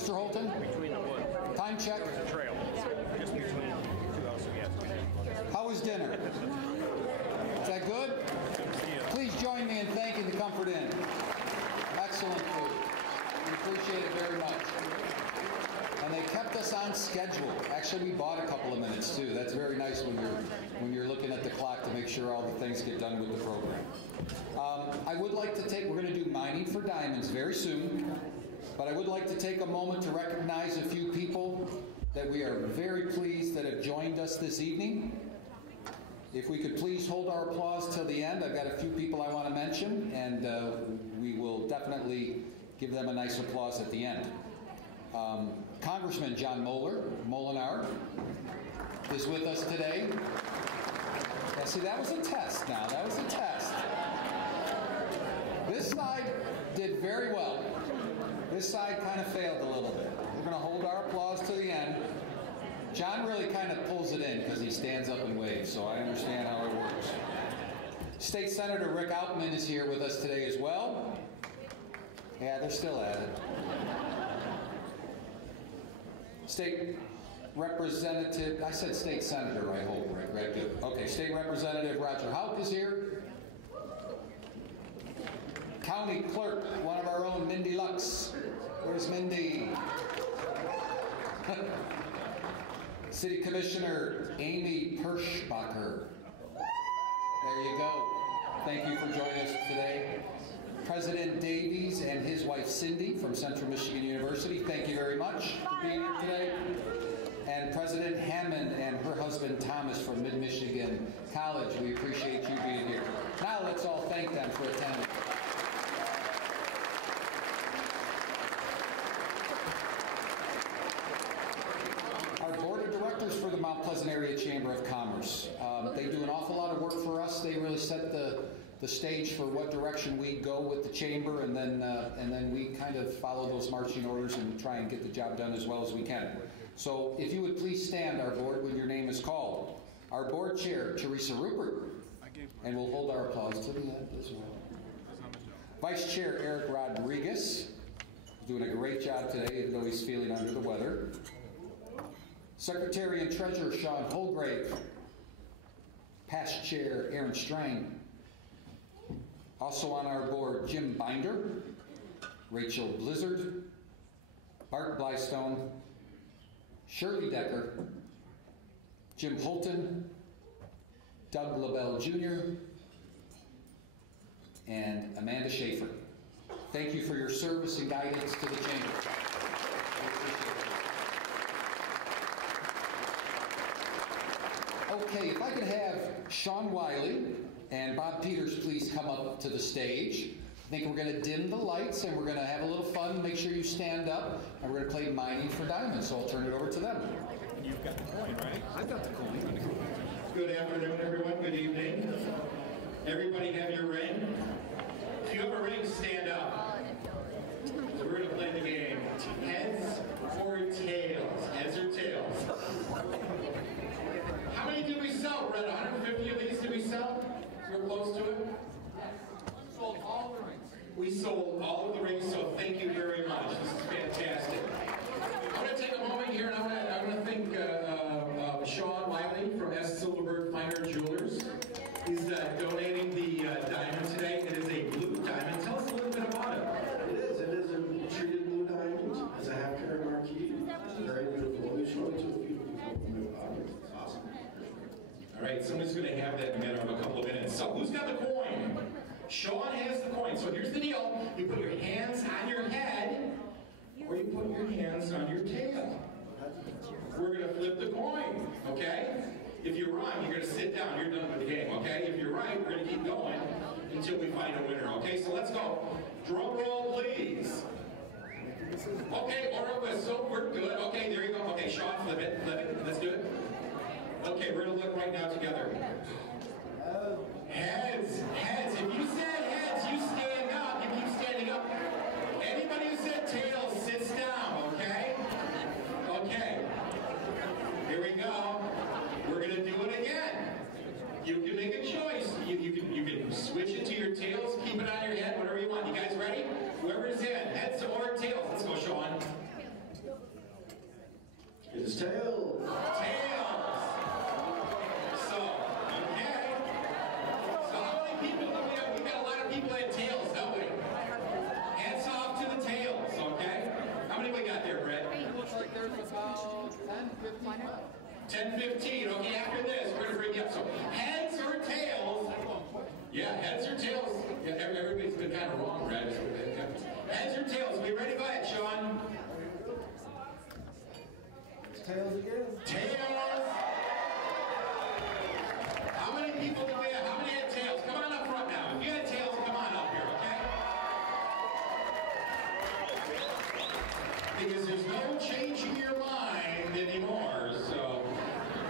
Mr. Holton? Between the wood. Time check. There's a trail. Just between two houses, yes. How was dinner? Is that good? Please join me in thanking the Comfort Inn. Excellent food. We appreciate it very much. And they kept us on schedule. Actually, we bought a couple of minutes too. That's very nice when you're looking at the clock to make sure all the things get done with the program. I would like to take, we're going to do Mining for Diamonds very soon, but I would like to take a moment to recognize a few people that we are very pleased that have joined us this evening. If we could please hold our applause till the end. I've got a few people I want to mention, and we will definitely give them a nice applause at the end. Congressman John Molinaro is with us today. Yeah, see, that was a test now. That was a test. This side did very well. This side kind of failed a little bit. We're going to hold our applause to the end. John really kind of pulls it in because he stands up and waves, so I understand how it works. State Senator Rick Outman is here with us today as well. Yeah, they're still at it. State Representative, I said State Senator, I hope, right? Good. Okay, State Representative Roger Houck is here. County Clerk, one of our own, Mindy Lux. Where's Mindy? City Commissioner Amy Perschbacher. There you go. Thank you for joining us today. President Davies and his wife Cindy from Central Michigan University, thank you very much for being here today. And President Hammond and her husband Thomas from Mid-Michigan College, we appreciate you being here. Now let's all thank them for attending. Our Board of Directors for the Mount Pleasant Area Chamber of Commerce. They do an awful lot of work for us. They really set the stage for what direction we go with the chamber, and then we kind of follow those marching orders and try and get the job done as well as we can. So if you would please stand, our board, when your name is called. Our board chair, Teresa Rupert, and we'll hold our applause to the end as well. Vice Chair Eric Rodriguez, doing a great job today, even though he's feeling under the weather. Secretary and Treasurer Sean Holgrave. Past Chair Aaron Strang. Also on our board, Jim Binder, Rachel Blizzard, Bart Blystone, Shirley Decker, Jim Holton, Doug LaBelle Jr., and Amanda Schaefer. Thank you for your service and guidance to the chamber. Okay, if I could have Sean Wiley and Bob Peters please come up to the stage. I think we're going to dim the lights and we're going to have a little fun. Make sure you stand up, and we're going to play Mining for Diamonds, so I'll turn it over to them. You've got the coin, right? I've got the coin. Good afternoon, everyone. Good evening. Everybody have your ring? If you have a ring, stand up. So we're going to play the game. Heads or tails? Heads or tails? How many did we sell, Brett? 150 of these did we sell? We're close to it? Sold all the rings. We sold all of the rings, so thank you very much. This is fantastic. I'm going to take a moment here, and I'm going to thank Sean Wiley from S. Silverberg Finer Jewelers. He's donating the diamond today. It is a blue diamond. Tell us a little bit about it. It is a treated blue diamond. It's a half-carat marquise. It's very beautiful. Let me show it to the people. Awesome. All right, somebody's going to have that in a matter of a couple of minutes. So who's got the coin? Sean has the coin. So here's the deal. You put your hands on your head, or you put your hands on your tail. We're going to flip the coin, okay? If you're wrong, you're going to sit down. You're done with the game, okay? If you're right, we're going to keep going until we find a winner, okay? So let's go. Drum roll, please. Okay, or a whistle. We're good. Okay, there you go. Okay, Sean, flip it. Flip it. Let's do it. Okay, we're going to look right now together. Heads. Heads. If you said heads, you stand up. You keep standing up. Anybody who said tails sits down, okay? Okay. Here we go. We're going to do it again. You can make a choice. You can switch it to your tails, keep it on your head, whatever you want. You guys ready? Whoever's in, heads or tails. Let's go, Sean. Tails. Tails. So, okay. So how many people do we have? We've got a lot of people at tails, don't we? Hats off to the tails, okay? How many we got there, Brett? Looks like there's about 10, 15 left. 10, 15. Okay, after this, we're going to bring you up. So, heads or tails? Yeah, heads or tails? Yeah, everybody's been kind of wrong, Brett. Heads or tails? We ready? Go ahead, Sean. Tails again. Tails. How many people do we have? How many had tails? Come on up front now. If you had tails, come on up here, okay? Because there's no changing your mind anymore. So,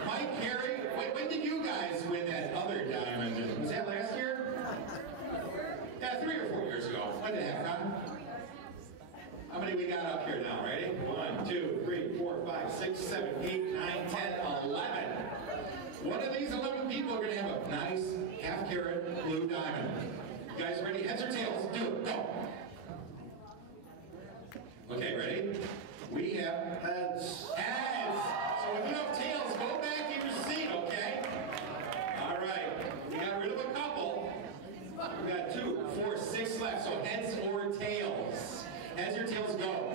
Mike, Harry, when did you guys win that other diamond? Was that last year? Yeah, 3 or 4 years ago. When did that happen? How many we got up here now? Ready? 1, 2, 3, 4, 5, 6, 7, 8, 9, 10, 11. One of these 11 people are going to have a nice half-carat blue diamond. You guys ready? Heads or tails? Do it. Go. Okay, ready? We have Heads. heads. So if you have tails, go back in your seat, okay? All right. We got rid of a couple. We got 2, 4, 6 left. So heads or tails? Heads or tails, go.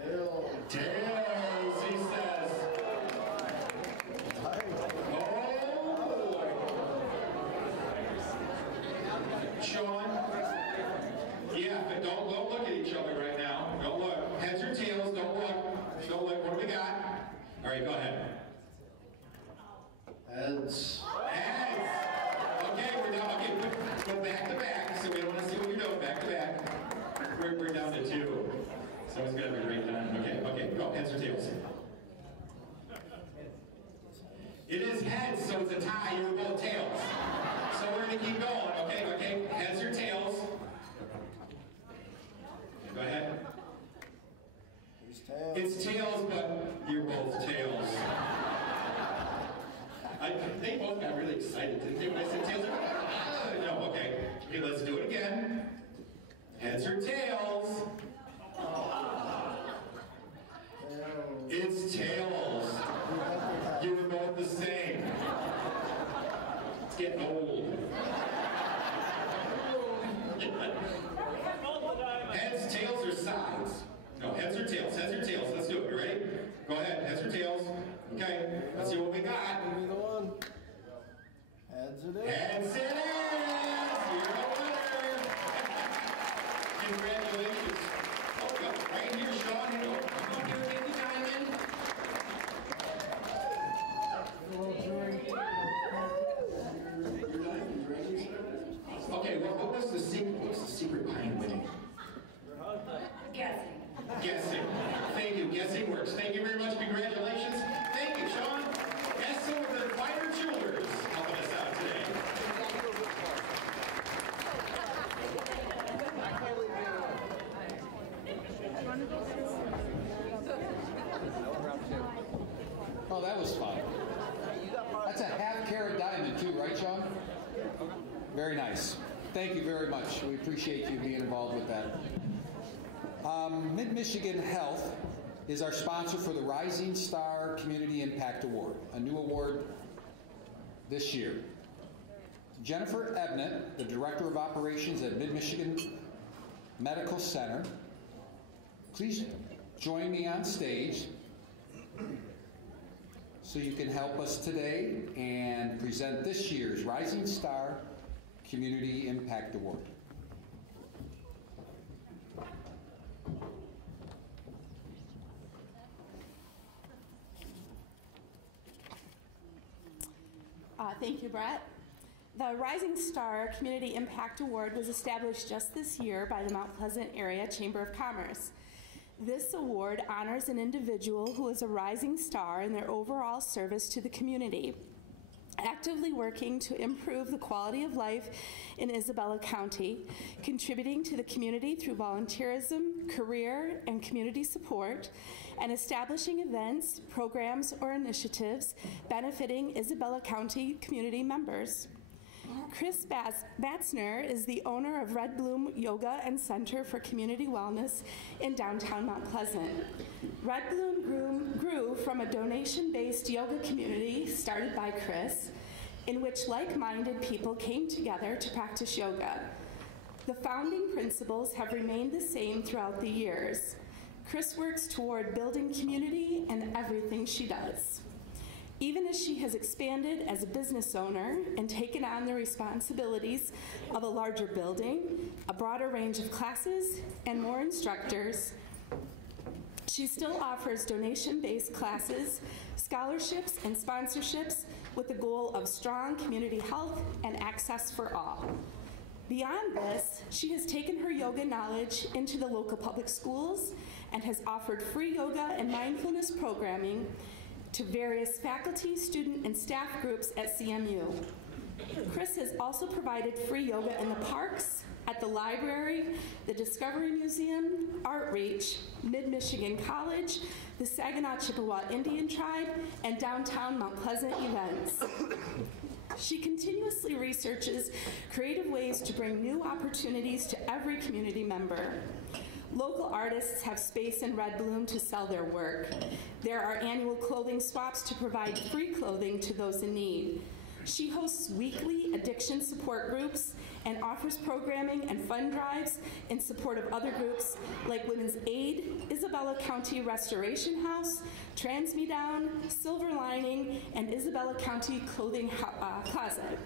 Tails. Tails, he says. Oh. Sean. Yeah, but don't look at each other right now. Don't look. Heads or tails, don't look. Don't look. What do we got? All right, go ahead. Heads. Heads. Okay, we're down. Okay, go back to back, so we don't want to see what you're doing. Back to back. We're down to 2. Someone's gonna have a great time. Okay, go. Heads or tails? It is heads, so it's a tie. You were both tails. So we're gonna keep going. Okay. Heads or tails? Go ahead. It's tails. It's tails, but you're both tails. They both got really excited, didn't they, when I said tails? No, okay. Okay, let's do it again. Heads or tails? It's tails. You were both the same. It's getting old. Heads, tails, or sides? No, heads or tails? Heads or tails? Let's do it. You ready? Go ahead. Heads or tails? Okay. Let's see what we got. Give me the one. Heads it is. Heads it is. You're the winner. Congratulations. Oh, go right here, Sean. Come up here, take the diamond. Okay, well, what was the secret? What's the secret behind winning? Guessing. Guessing. Thank you. Guessing works. Thank you very much. Congratulations. Thank you, Sean. And so the Fighter Childers helping us out today. Oh, that was fun. That's a half-carat diamond too, right, Sean? Very nice. Thank you very much. We appreciate you being involved with that. Mid-Michigan Health is our sponsor for the Rising Star Community Impact Award, a new award this year. Jennifer Ebnett, the Director of Operations at Mid-Michigan Medical Center, please join me on stage so you can help us today and present this year's Rising Star Community Impact Award. Thank you, Brett. The Rising Star Community Impact Award was established just this year by the Mount Pleasant Area Chamber of Commerce. This award honors an individual who is a rising star in their overall service to the community, actively working to improve the quality of life in Isabella County, contributing to the community through volunteerism, career, and community support, and establishing events, programs, or initiatives benefiting Isabella County community members. Chris Batzner is the owner of Red Bloom Yoga and Center for Community Wellness in downtown Mount Pleasant. Red Bloom grew from a donation-based yoga community started by Chris, in which like-minded people came together to practice yoga. The founding principles have remained the same throughout the years. Chris works toward building community in everything she does. Even as she has expanded as a business owner and taken on the responsibilities of a larger building, a broader range of classes, and more instructors, she still offers donation-based classes, scholarships, and sponsorships with the goal of strong community health and access for all. Beyond this, she has taken her yoga knowledge into the local public schools and has offered free yoga and mindfulness programming to various faculty, student, and staff groups at CMU. Chris has also provided free yoga in the parks, at the library, the Discovery Museum, Artreach, Mid-Michigan College, the Saginaw Chippewa Indian Tribe, and downtown Mount Pleasant events. She continuously researches creative ways to bring new opportunities to every community member. Local artists have space in Red Bloom to sell their work. There are annual clothing swaps to provide free clothing to those in need. She hosts weekly addiction support groups and offers programming and fund drives in support of other groups like Women's Aid, Isabella County Restoration House, Trans Me Down, Silver Lining, and Isabella County Clothing Closet.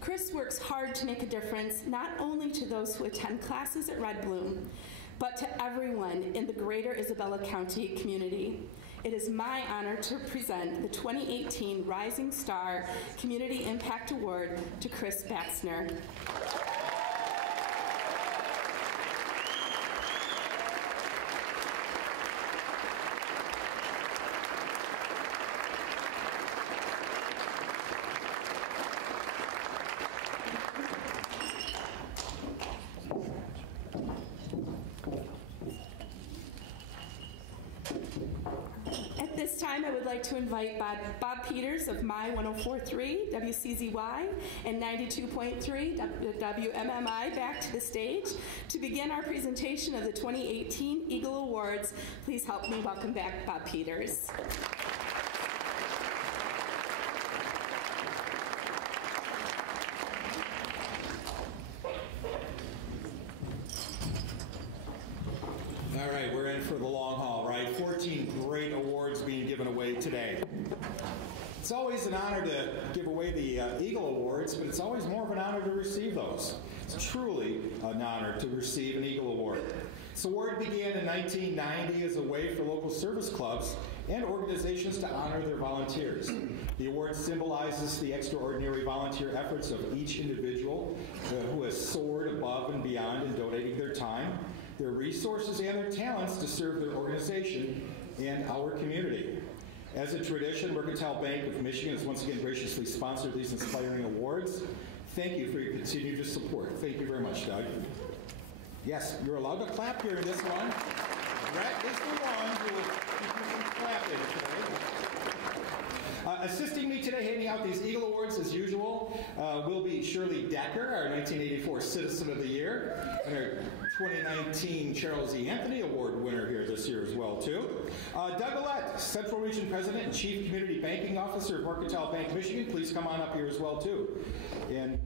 Chris works hard to make a difference not only to those who attend classes at Red Bloom, but to everyone in the greater Isabella County community. It is my honor to present the 2018 Rising Star Community Impact Award to Chris Batzner. I would like to invite Bob Peters of My 104.3 WCZY and 92.3 WMMI back to the stage to begin our presentation of the 2018 Eagle Awards. Please help me welcome back Bob Peters. All right, we're in for the long haul, right? 14 great awards being given away today. It's always an honor to give away the Eagle Awards, but it's always more of an honor to receive those. It's truly an honor to receive an Eagle Award. This award began in 1990 as a way for local service clubs and organizations to honor their volunteers. The award symbolizes the extraordinary volunteer efforts of each individual who has soared above and beyond in donating their time, their resources, and their talents to serve their organization and our community. As a tradition, Mercantile Bank of Michigan has once again graciously sponsored these inspiring awards. Thank you for your continued support. Thank you very much, Doug. Yes, you're allowed to clap here in this one. Brett is the one who will keep clapping today. Assisting me today handing out these Eagle Awards as usual will be Shirley Decker, our 1984 Citizen of the Year, and our 2019 Charles E. Anthony Award winner here this year as well, too. Doug Ouellette, Central Region President and Chief Community Banking Officer of Mercantile Bank Michigan. Please come on up here as well, too. And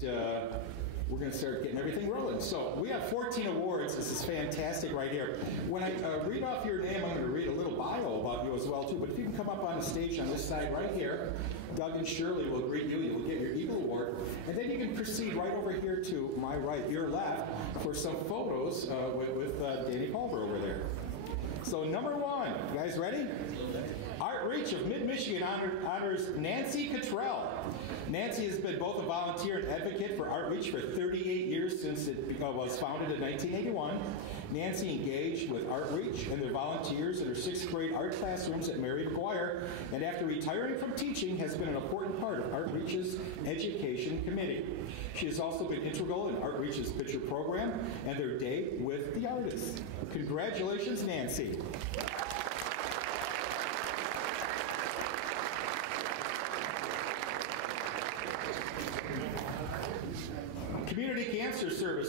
we're going to start getting everything rolling. So we have 14 awards. This is fantastic right here. When I read off your name, I'm going to read a little bio about you as well, too. But if you can come up on the stage on this side right here, Doug and Shirley will greet you. You'll get your Eagle Award. And then you can proceed right over here to my right, your left, for some photos with Danny Culver over there. So number one, you guys ready? Artreach of Mid-Michigan honors Nancy Cottrell. Nancy has been both a volunteer and advocate for Artreach for 38 years since it was founded in 1981. Nancy engaged with Artreach and their volunteers in her 6th grade art classrooms at Mary McGuire, and after retiring from teaching has been an important part of Artreach's education committee. She has also been integral in Artreach's picture program and their Day with the Artists. Congratulations, Nancy.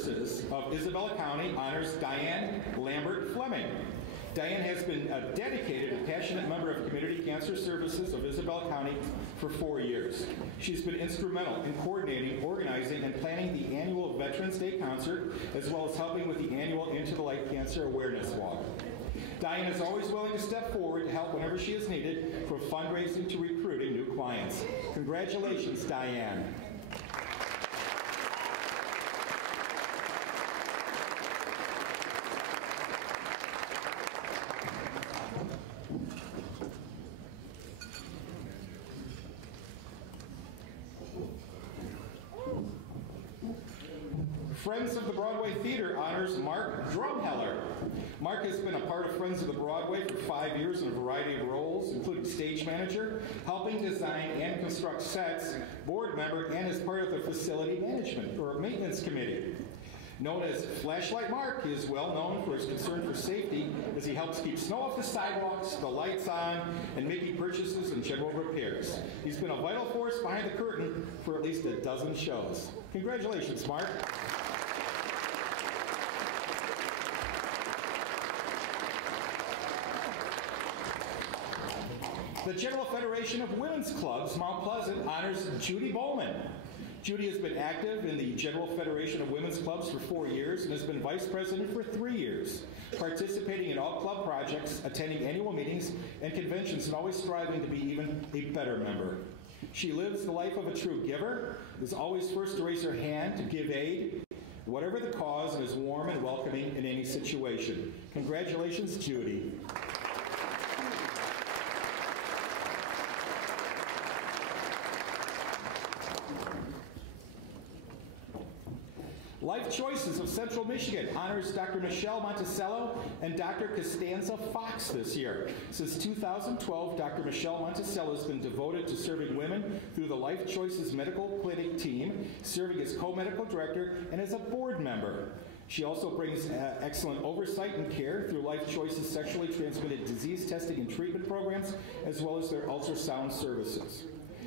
Services of Isabella County honors Diane Lambert Fleming. Diane has been a dedicated and passionate member of Community Cancer Services of Isabella County for 4 years. She's been instrumental in coordinating, organizing, and planning the annual Veterans Day concert, as well as helping with the annual Into the Light Cancer Awareness Walk. Diane is always willing to step forward to help whenever she is needed, from fundraising to recruiting new clients. Congratulations, Diane. Friends of the Broadway Theater honors Mark Drumheller. Mark has been a part of Friends of the Broadway for 5 years in a variety of roles, including stage manager, helping design and construct sets, board member, and is part of the facility management or maintenance committee. Known as Flashlight Mark, he is well known for his concern for safety as he helps keep snow off the sidewalks, the lights on, and making purchases and general repairs. He's been a vital force behind the curtain for at least a dozen shows. Congratulations, Mark. The General Federation of Women's Clubs, Mount Pleasant, honors Judy Bowman. Judy has been active in the General Federation of Women's Clubs for 4 years and has been vice president for 3 years, participating in all club projects, attending annual meetings and conventions, and always striving to be even a better member. She lives the life of a true giver, is always first to raise her hand to give aid, whatever the cause, and is warm and welcoming in any situation. Congratulations, Judy. Life Choices of Central Michigan honors Dr. Michelle Monticello and Dr. Costanza Fox this year. Since 2012, Dr. Michelle Monticello has been devoted to serving women through the Life Choices Medical Clinic team, serving as co-medical director and as a board member. She also brings excellent oversight and care through Life Choices sexually transmitted disease testing and treatment programs, as well as their ultrasound services.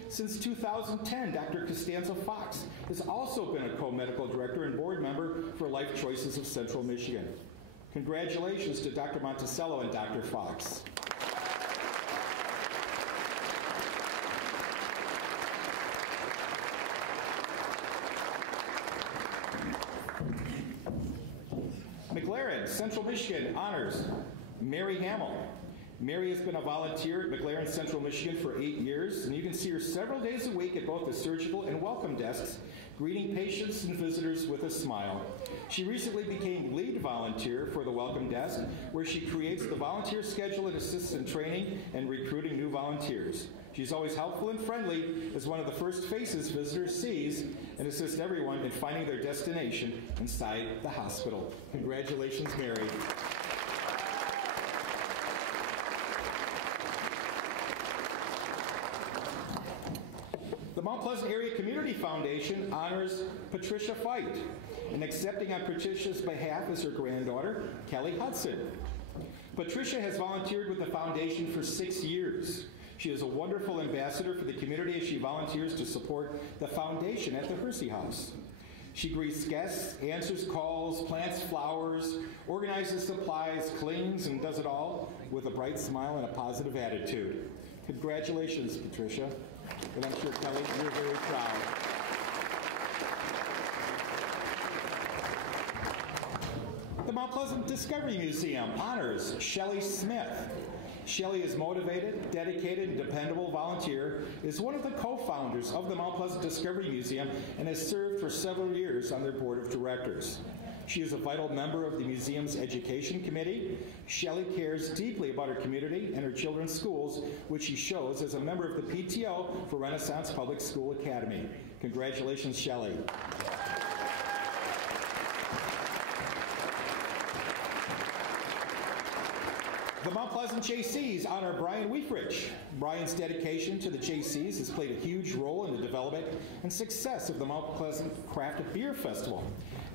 Since 2010, Dr. Costanza Fox has also been a co-medical director and board member for Life Choices of Central Michigan. Congratulations to Dr. Monticello and Dr. Fox. McLaren, Central Michigan honors Mary Hamill. Mary has been a volunteer at McLaren Central Michigan for 8 years, and you can see her several days a week at both the surgical and welcome desks, greeting patients and visitors with a smile. She recently became lead volunteer for the welcome desk, where she creates the volunteer schedule and assists in training and recruiting new volunteers. She's always helpful and friendly as one of the first faces visitors sees, and assists everyone in finding their destination inside the hospital. Congratulations, Mary. The Mount Pleasant Area Community Foundation honors Patricia Fight, and accepting on Patricia's behalf is her granddaughter, Kelly Hudson. Patricia has volunteered with the foundation for 6 years. She is a wonderful ambassador for the community as she volunteers to support the foundation at the Hersey House. She greets guests, answers calls, plants flowers, organizes supplies, cleans, and does it all with a bright smile and a positive attitude. Congratulations, Patricia. And I'm sure, Kelly, you're very proud. The Mount Pleasant Discovery Museum honors Shelley Smith. Shelley is motivated, dedicated, and dependable volunteer, is one of the co-founders of the Mount Pleasant Discovery Museum, and has served for several years on their board of directors. She is a vital member of the museum's education committee. Shelley cares deeply about her community and her children's schools, which she shows as a member of the PTO for Renaissance Public School Academy. Congratulations, Shelley. The Mount Pleasant JCs honor Brian Weefrich. Brian's dedication to the JCs has played a huge role in the development and success of the Mount Pleasant Craft Beer Festival.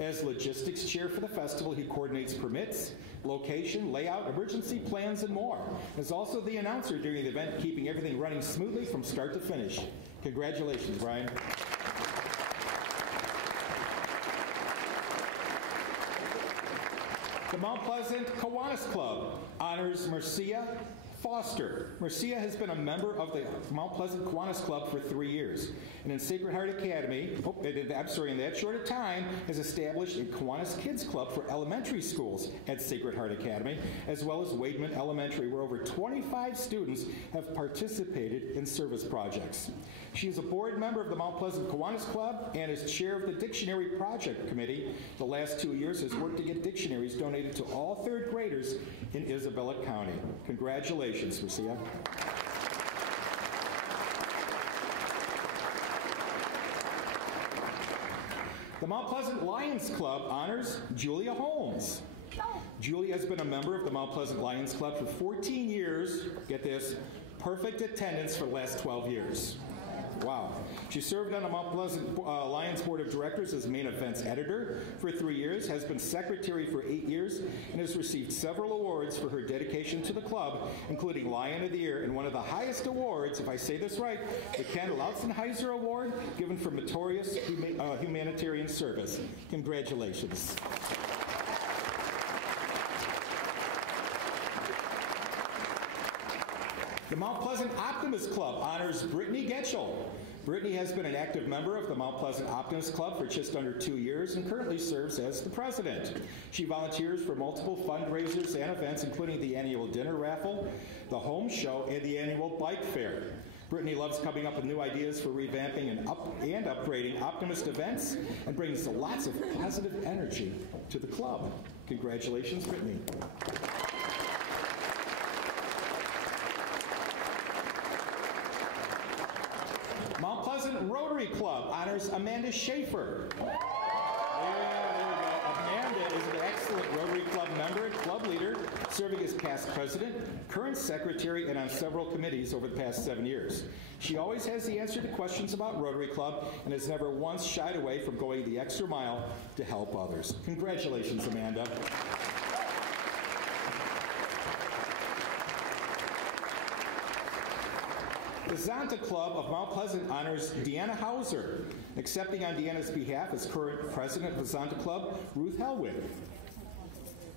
As logistics chair for the festival, he coordinates permits, location, layout, emergency plans, and more. Is also the announcer during the event, keeping everything running smoothly from start to finish. Congratulations, Brian. The Mount Pleasant Kiwanis Club honors Marcia Foster. Marcia has been a member of the Mount Pleasant Kiwanis Club for 3 years, and in Sacred Heart Academy, in that short a time, has established a Kiwanis Kids Club for elementary schools at Sacred Heart Academy, as well as Wademan Elementary, where over 25 students have participated in service projects. She is a board member of the Mount Pleasant Kiwanis Club and is chair of the Dictionary Project Committee. The last 2 years has worked to get dictionaries donated to all third graders in Isabella County. Congratulations, Marcia. The Mount Pleasant Lions Club honors Julia Holmes. Julia has been a member of the Mount Pleasant Lions Club for 14 years. Get this, perfect attendance for the last 12 years. Wow. She served on the Mount Pleasant Lions Board of Directors as main events editor for 3 years, has been secretary for 8 years, and has received several awards for her dedication to the club, including Lion of the Year and one of the highest awards, if I say this right, the Ken Lautzenheiser Award, given for meritorious humanitarian service. Congratulations. The Mount Pleasant Optimist Club honors Brittany Getchell. Brittany has been an active member of the Mount Pleasant Optimist Club for just under 2 years and currently serves as the president. She volunteers for multiple fundraisers and events, including the annual dinner raffle, the home show, and the annual bike fair. Brittany loves coming up with new ideas for revamping and upgrading Optimist events and brings lots of positive energy to the club. Congratulations, Brittany. Mount Pleasant Rotary Club honors Amanda Schaefer. Yeah, there we go. Amanda is an excellent Rotary Club member and club leader, serving as past president, current secretary, and on several committees over the past 7 years. She always has the answer to questions about Rotary Club and has never once shied away from going the extra mile to help others. Congratulations, Amanda. The Zonta Club of Mount Pleasant honors Deanna Hauser. Accepting on Deanna's behalf as current president of the Zonta Club, Ruth Helwig.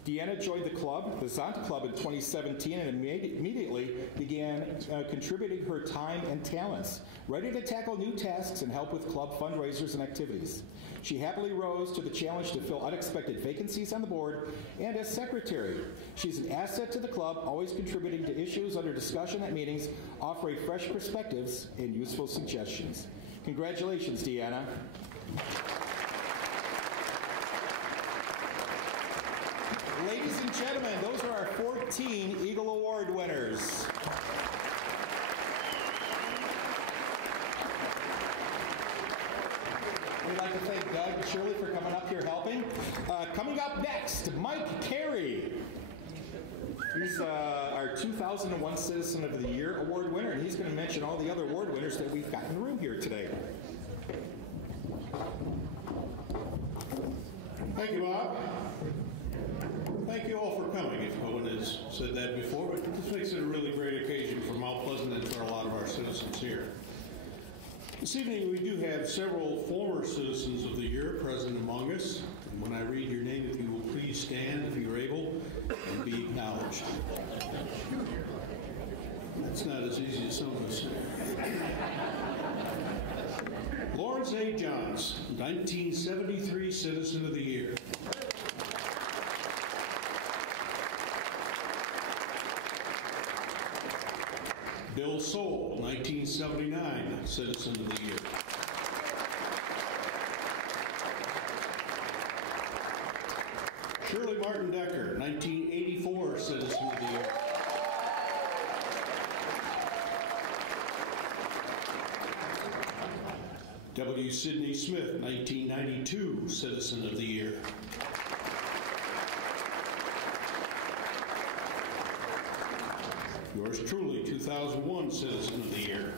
Deanna joined the club, the Zonta Club, in 2017 and immediately began contributing her time and talents, ready to tackle new tasks and help with club fundraisers and activities. She happily rose to the challenge to fill unexpected vacancies on the board and as secretary. She's an asset to the club, always contributing to issues under discussion at meetings, offering fresh perspectives and useful suggestions. Congratulations, Deanna. Ladies and gentlemen, those are our 14 Eagle Award winners. We'd like to thank Doug and Shirley for coming up here helping. Coming up next, Mike Carey. He's our 2001 Citizen of the Year Award winner, and he's going to mention all the other award winners that we've got in the room here today. Thank you, Bob. Thank you all for coming. If no one has said that before, but this makes it a really great occasion for Mount Pleasant and for a lot of our citizens here. This evening we do have several former Citizens of the Year present among us. And when I read your name, if you will please stand if you're able and be acknowledged. That's not as easy as some of us say. Lawrence A. Johns, 1973 Citizen of the Year. Bill Soule, 1979 Citizen of the Year. Shirley Martin Decker, 1984 Citizen of the Year. W. Sidney Smith, 1992 Citizen of the Year. Yours truly, 2001 Citizen of the Year.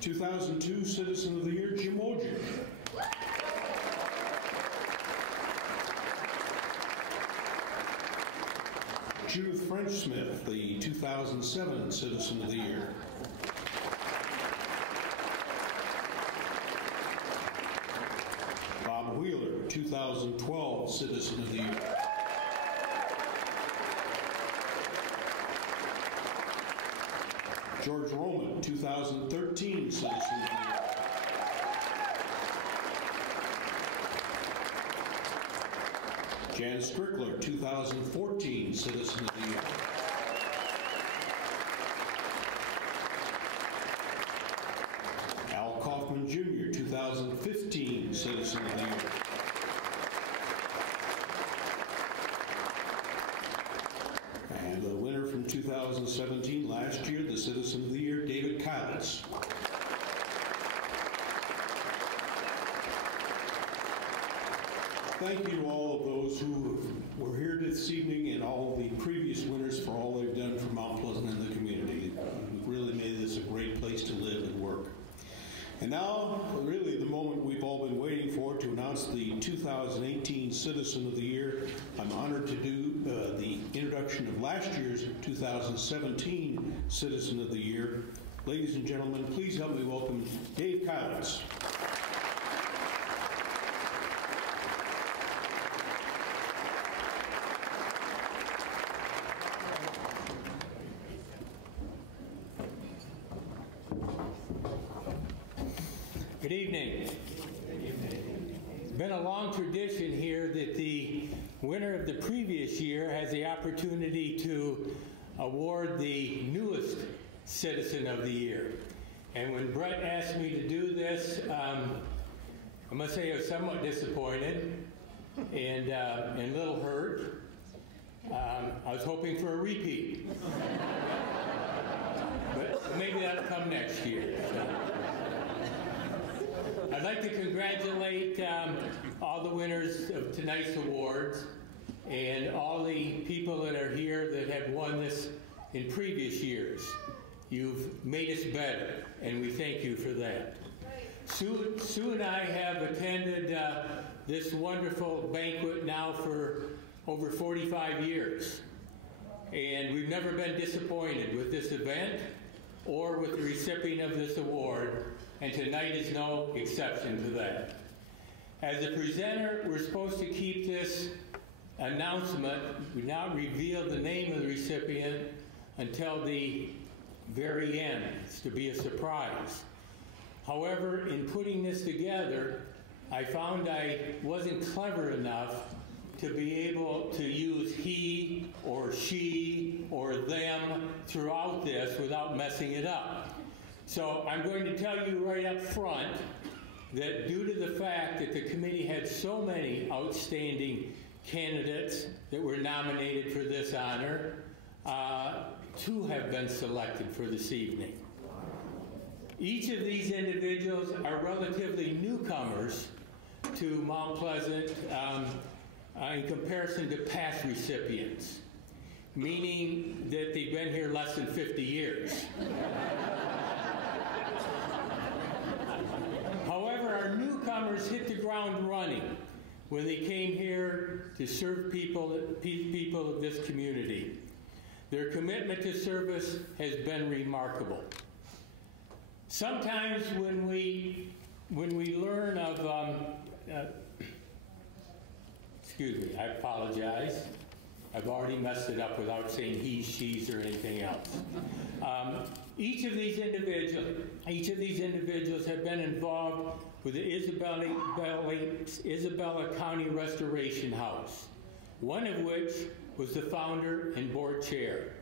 2002 Citizen of the Year, Jim Ogier. Judith French Smith, the 2007 Citizen of the Year. Bob 2012 Citizen of the Year. George Roman, 2013 Citizen of the Year. Jan Strickler, 2014 Citizen of the Year. Al Kaufman Jr., 2015 Citizen of the Year. And the winner from 2017, last year, the Citizen of the Year, David Kylitz. Thank you to all of those who were here this evening and all the previous winners for all they've done for Mount Pleasant and the community. You've really made this a great place to live and work. And now, really the moment we've all been waiting for to announce the 2018 Citizen of the Year. I'm honored to do the introduction of last year's 2017 Citizen of the Year. Ladies and gentlemen, please help me welcome Dave Kylitz. Good evening. It's been a long tradition here that the winner of the previous year has the opportunity to award the newest Citizen of the Year. And when Brett asked me to do this, I must say I was somewhat disappointed and a little hurt. I was hoping for a repeat. But maybe that'll come next year. I'd like to congratulate all the winners of tonight's awards and all the people that are here that have won this in previous years. You've made us better, and we thank you for that. Sue and I have attended this wonderful banquet now for over 45 years, and we've never been disappointed with this event or with the recipient of this award. And tonight is no exception to that. As a presenter, we're supposed to keep this announcement, we not reveal the name of the recipient until the very end. It's to be a surprise. However, in putting this together, I found I wasn't clever enough to be able to use he or she or them throughout this without messing it up. So I'm going to tell you right up front that due to the fact that the committee had so many outstanding candidates that were nominated for this honor, 2 have been selected for this evening. Each of these individuals are relatively newcomers to Mount Pleasant in comparison to past recipients, meaning that they've been here less than 50 years. However, our newcomers hit the ground running when they came here to serve people of this community. Their commitment to service has been remarkable. Sometimes when we learn of, excuse me, I apologize. I've already messed it up without saying he, she's, or anything else. Each of these individuals have been involved with the Isabella County Restoration House, one of which was the founder and board chair.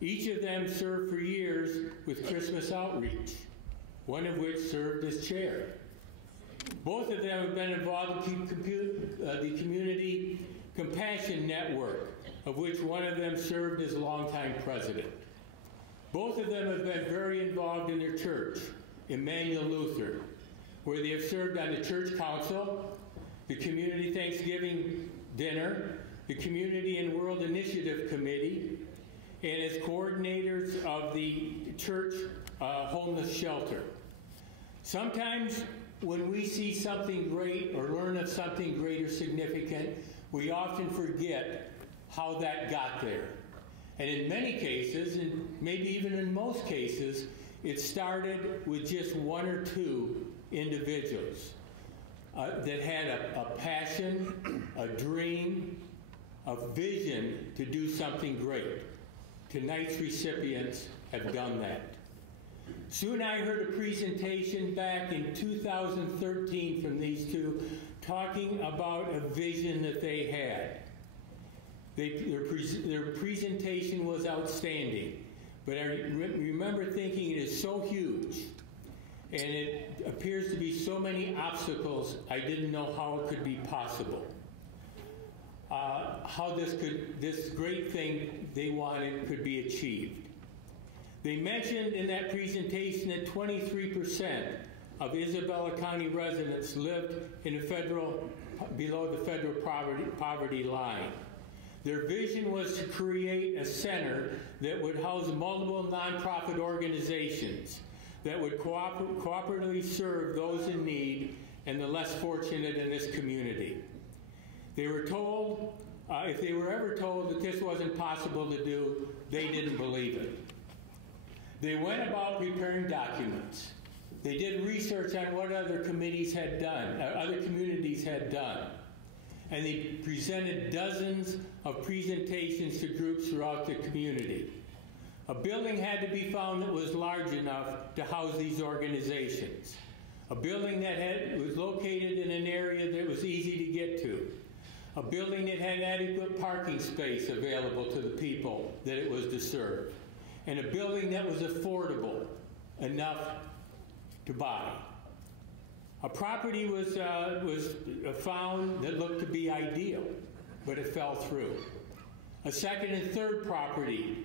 Each of them served for years with Christmas Outreach, one of which served as chair. Both of them have been involved in the Community Compassion Network, of which one of them served as longtime president. Both of them have been very involved in their church, Emmanuel Luther, where they have served on the church council, the Community Thanksgiving Dinner, the Community and World Initiative Committee, and as coordinators of the church homeless shelter. Sometimes when we see something great or learn of something great or significant, we often forget how that got there. And in many cases, and maybe even in most cases, it started with just 1 or 2 individuals. that had a passion, a dream, a vision to do something great. Tonight's recipients have done that. Soon I heard a presentation back in 2013 from these two talking about a vision that they had. Their presentation was outstanding, but I remember thinking it is so huge and it appears to be so many obstacles, I didn't know how it could be possible. How this great thing they wanted could be achieved. They mentioned in that presentation that 23% of Isabella County residents lived in below the federal poverty line. Their vision was to create a center that would house multiple nonprofit organizations that would cooperatively serve those in need and the less fortunate in this community. They were told, if they were ever told that this wasn't possible to do, they didn't believe it. They went about preparing documents. They did research on what other committees had done, other communities had done. And they presented dozens of presentations to groups throughout the community. A building had to be found that was large enough to house these organizations. A building that was located in an area that was easy to get to. A building that had adequate parking space available to the people that it was to serve. And a building that was affordable enough to buy. A property was found that looked to be ideal, but it fell through. A second and third property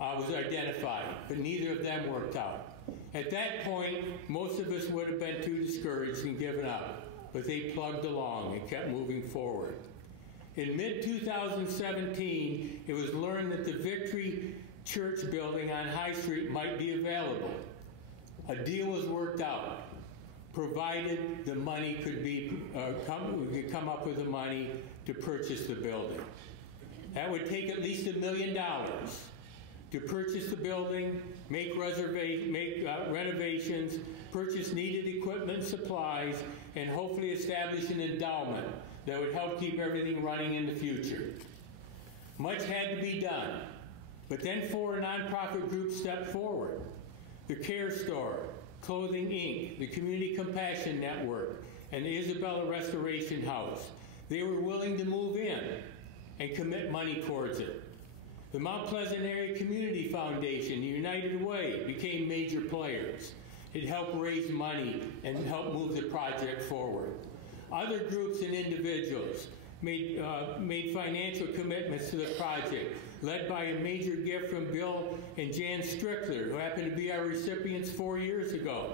was identified, but neither of them worked out. At that point, most of us would have been too discouraged and given up, but they plugged along and kept moving forward. In mid-2017, it was learned that the Victory Church building on High Street might be available. A deal was worked out, provided the money could be, we could come up with the money to purchase the building. That would take at least $1 million to purchase the building, make renovations, purchase needed equipment and supplies, and hopefully establish an endowment that would help keep everything running in the future. Much had to be done, but then 4 nonprofit groups stepped forward. The Care Store, Clothing Inc., the Community Compassion Network, and the Isabella Restoration House. They were willing to move in and commit money towards it. The Mount Pleasant Area Community Foundation, United Way, became major players. It helped raise money and help move the project forward. Other groups and individuals made financial commitments to the project, led by a major gift from Bill and Jan Strickler, who happened to be our recipients 4 years ago.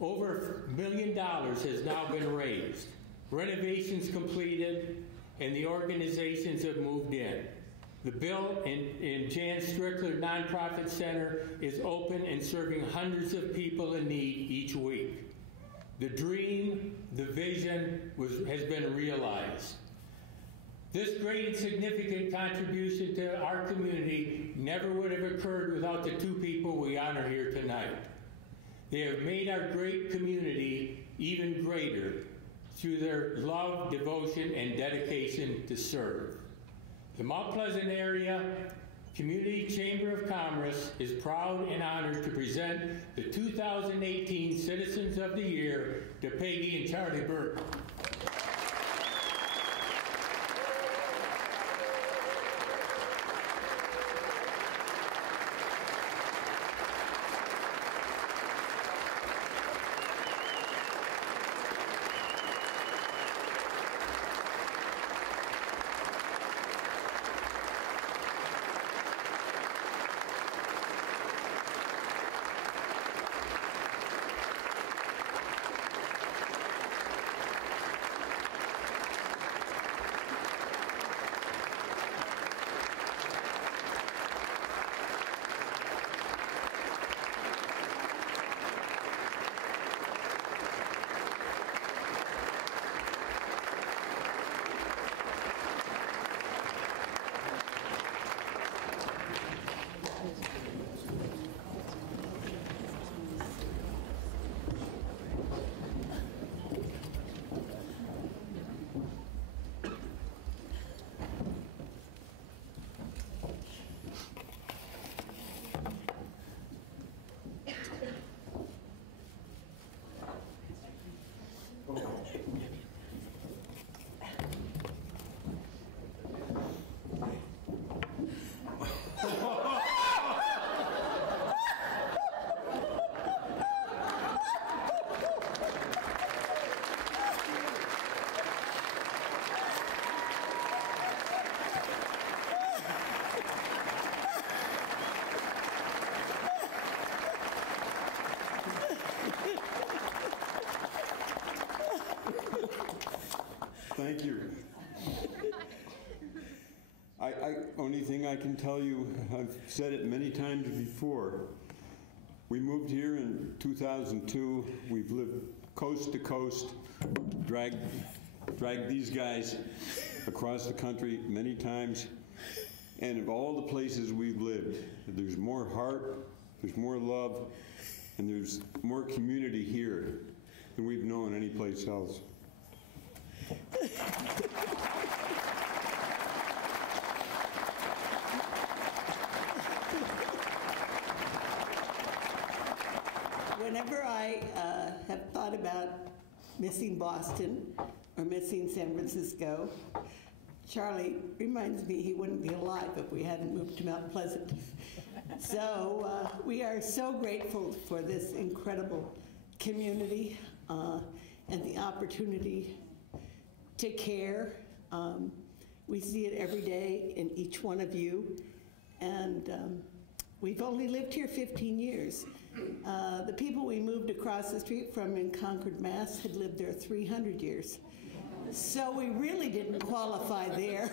Over $1 million has now been raised, renovations completed, and the organizations have moved in. The Bill and Jan Strickler Nonprofit Center is open and serving hundreds of people in need each week. The dream, the vision has been realized. This great and significant contribution to our community never would have occurred without the two people we honor here tonight. They have made our great community even greater through their love, devotion, and dedication to serve. The Mount Pleasant Area Community Chamber of Commerce is proud and honored to present the 2018 Citizens of the Year to Peggy and Charlie Burke. Thank you. Only thing I can tell you, I've said it many times before. We moved here in 2002. We've lived coast to coast, dragged these guys across the country many times. And of all the places we've lived, there's more heart, there's more love, and there's more community here than we've known any place else. Whenever I have thought about missing Boston or missing San Francisco, Charlie reminds me he wouldn't be alive if we hadn't moved to Mount Pleasant. So we are so grateful for this incredible community and the opportunity to care. We see it every day in each one of you, and we've only lived here 15 years. The people we moved across the street from in Concord, Mass. had lived there 300 years. So we really didn't qualify there.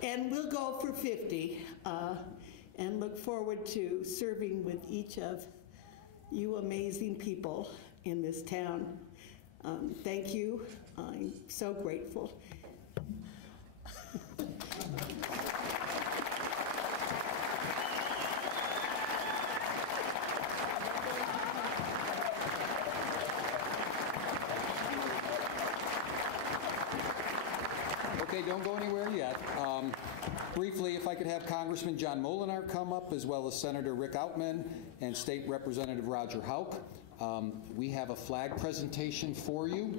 And we'll go for 50 and look forward to serving with each of you amazing people in this town. Thank you. I'm so grateful. Okay, don't go anywhere yet. Briefly, if I could have Congressman John Molinar come up, as well as Senator Rick Outman and State Representative Roger Houck. We have a flag presentation for you,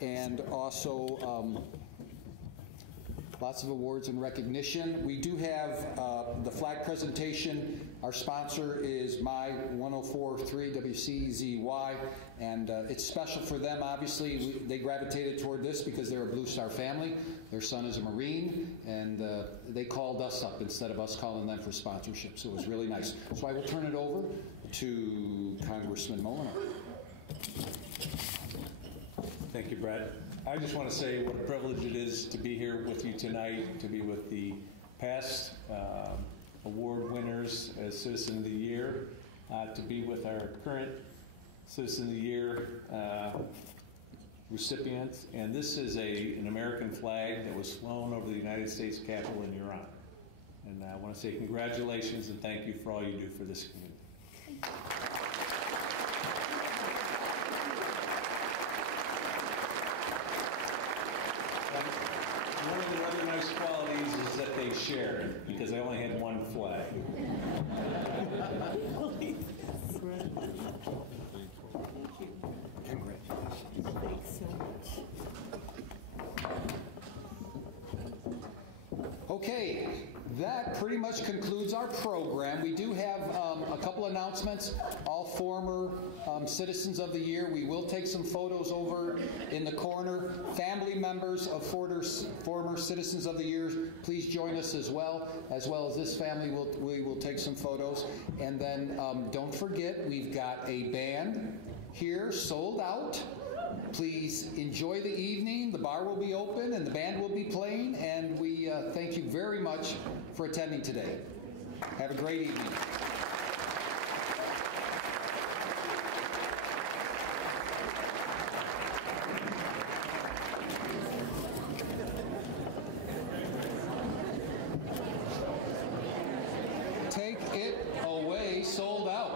and also lots of awards and recognition. We do have the flag presentation. Our sponsor is My 1043 WCZY, and it's special for them, obviously. They gravitated toward this because they're a Blue Star family. Their son is a Marine, and they called us up instead of us calling them for sponsorship, so it was really nice. So I will turn it over to Congressman Molinar. Thank you, Brett. I just want to say what a privilege it is to be here with you tonight, to be with the past award winners as Citizen of the Year, to be with our current Citizen of the Year recipients. And this is an American flag that was flown over the United States Capitol in your honor. And I want to say congratulations and thank you for all you do for this community. One of the other nice qualities is that they shared, because I only had one flag. Thanks so much. Okay, that pretty much concludes our program. We do have a couple announcements. All former Citizens of the Year, we will take some photos over in the corner. Family members of former Citizens of the Year, please join us as well as this family. We will take some photos. And then don't forget, we've got a band here, sold out. Please enjoy the evening. The bar will be open and the band will be playing, and we thank you very much for attending today. Have a great evening. Take it away, sold out.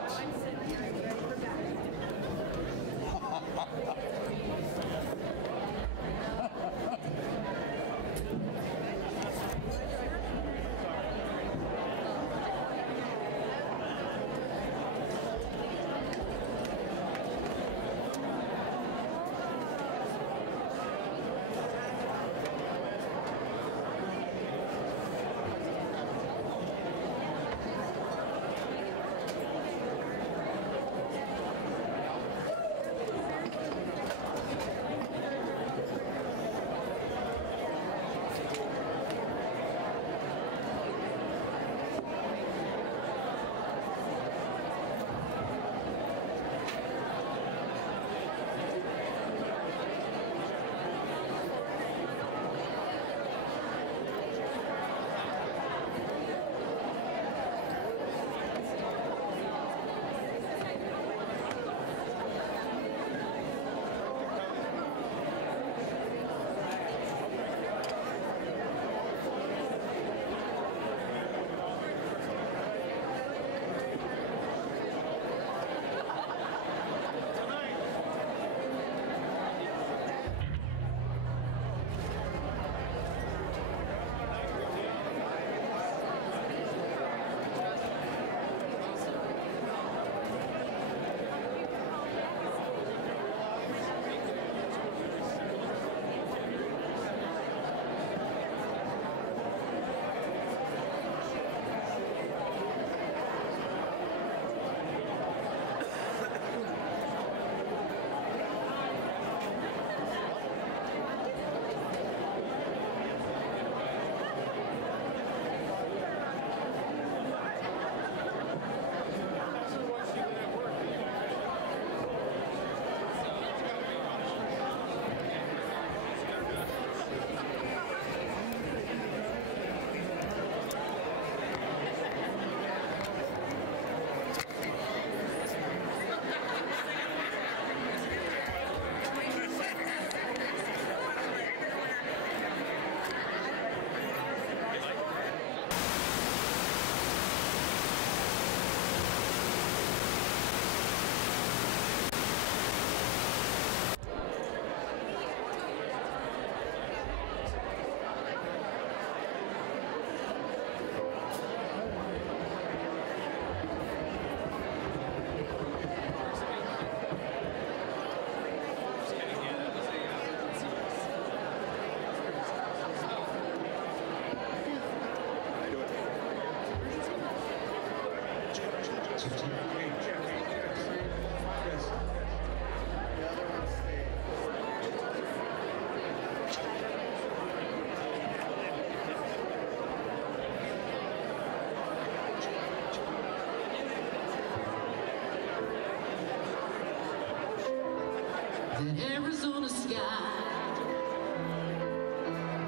that Arizona sky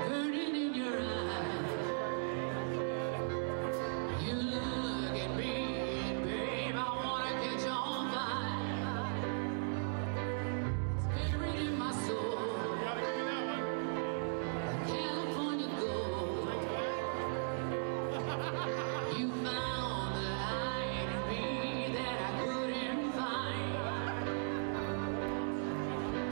burning in your eyes. You look at me and babe, I wanna catch on fire. It's buried in my soul. California gold. You found the light in me that I couldn't find.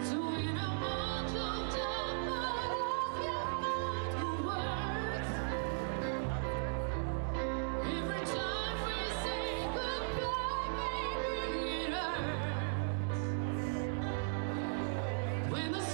So when I want to talk out of your mouth through words, every time we say goodbye, baby, it hurts. When the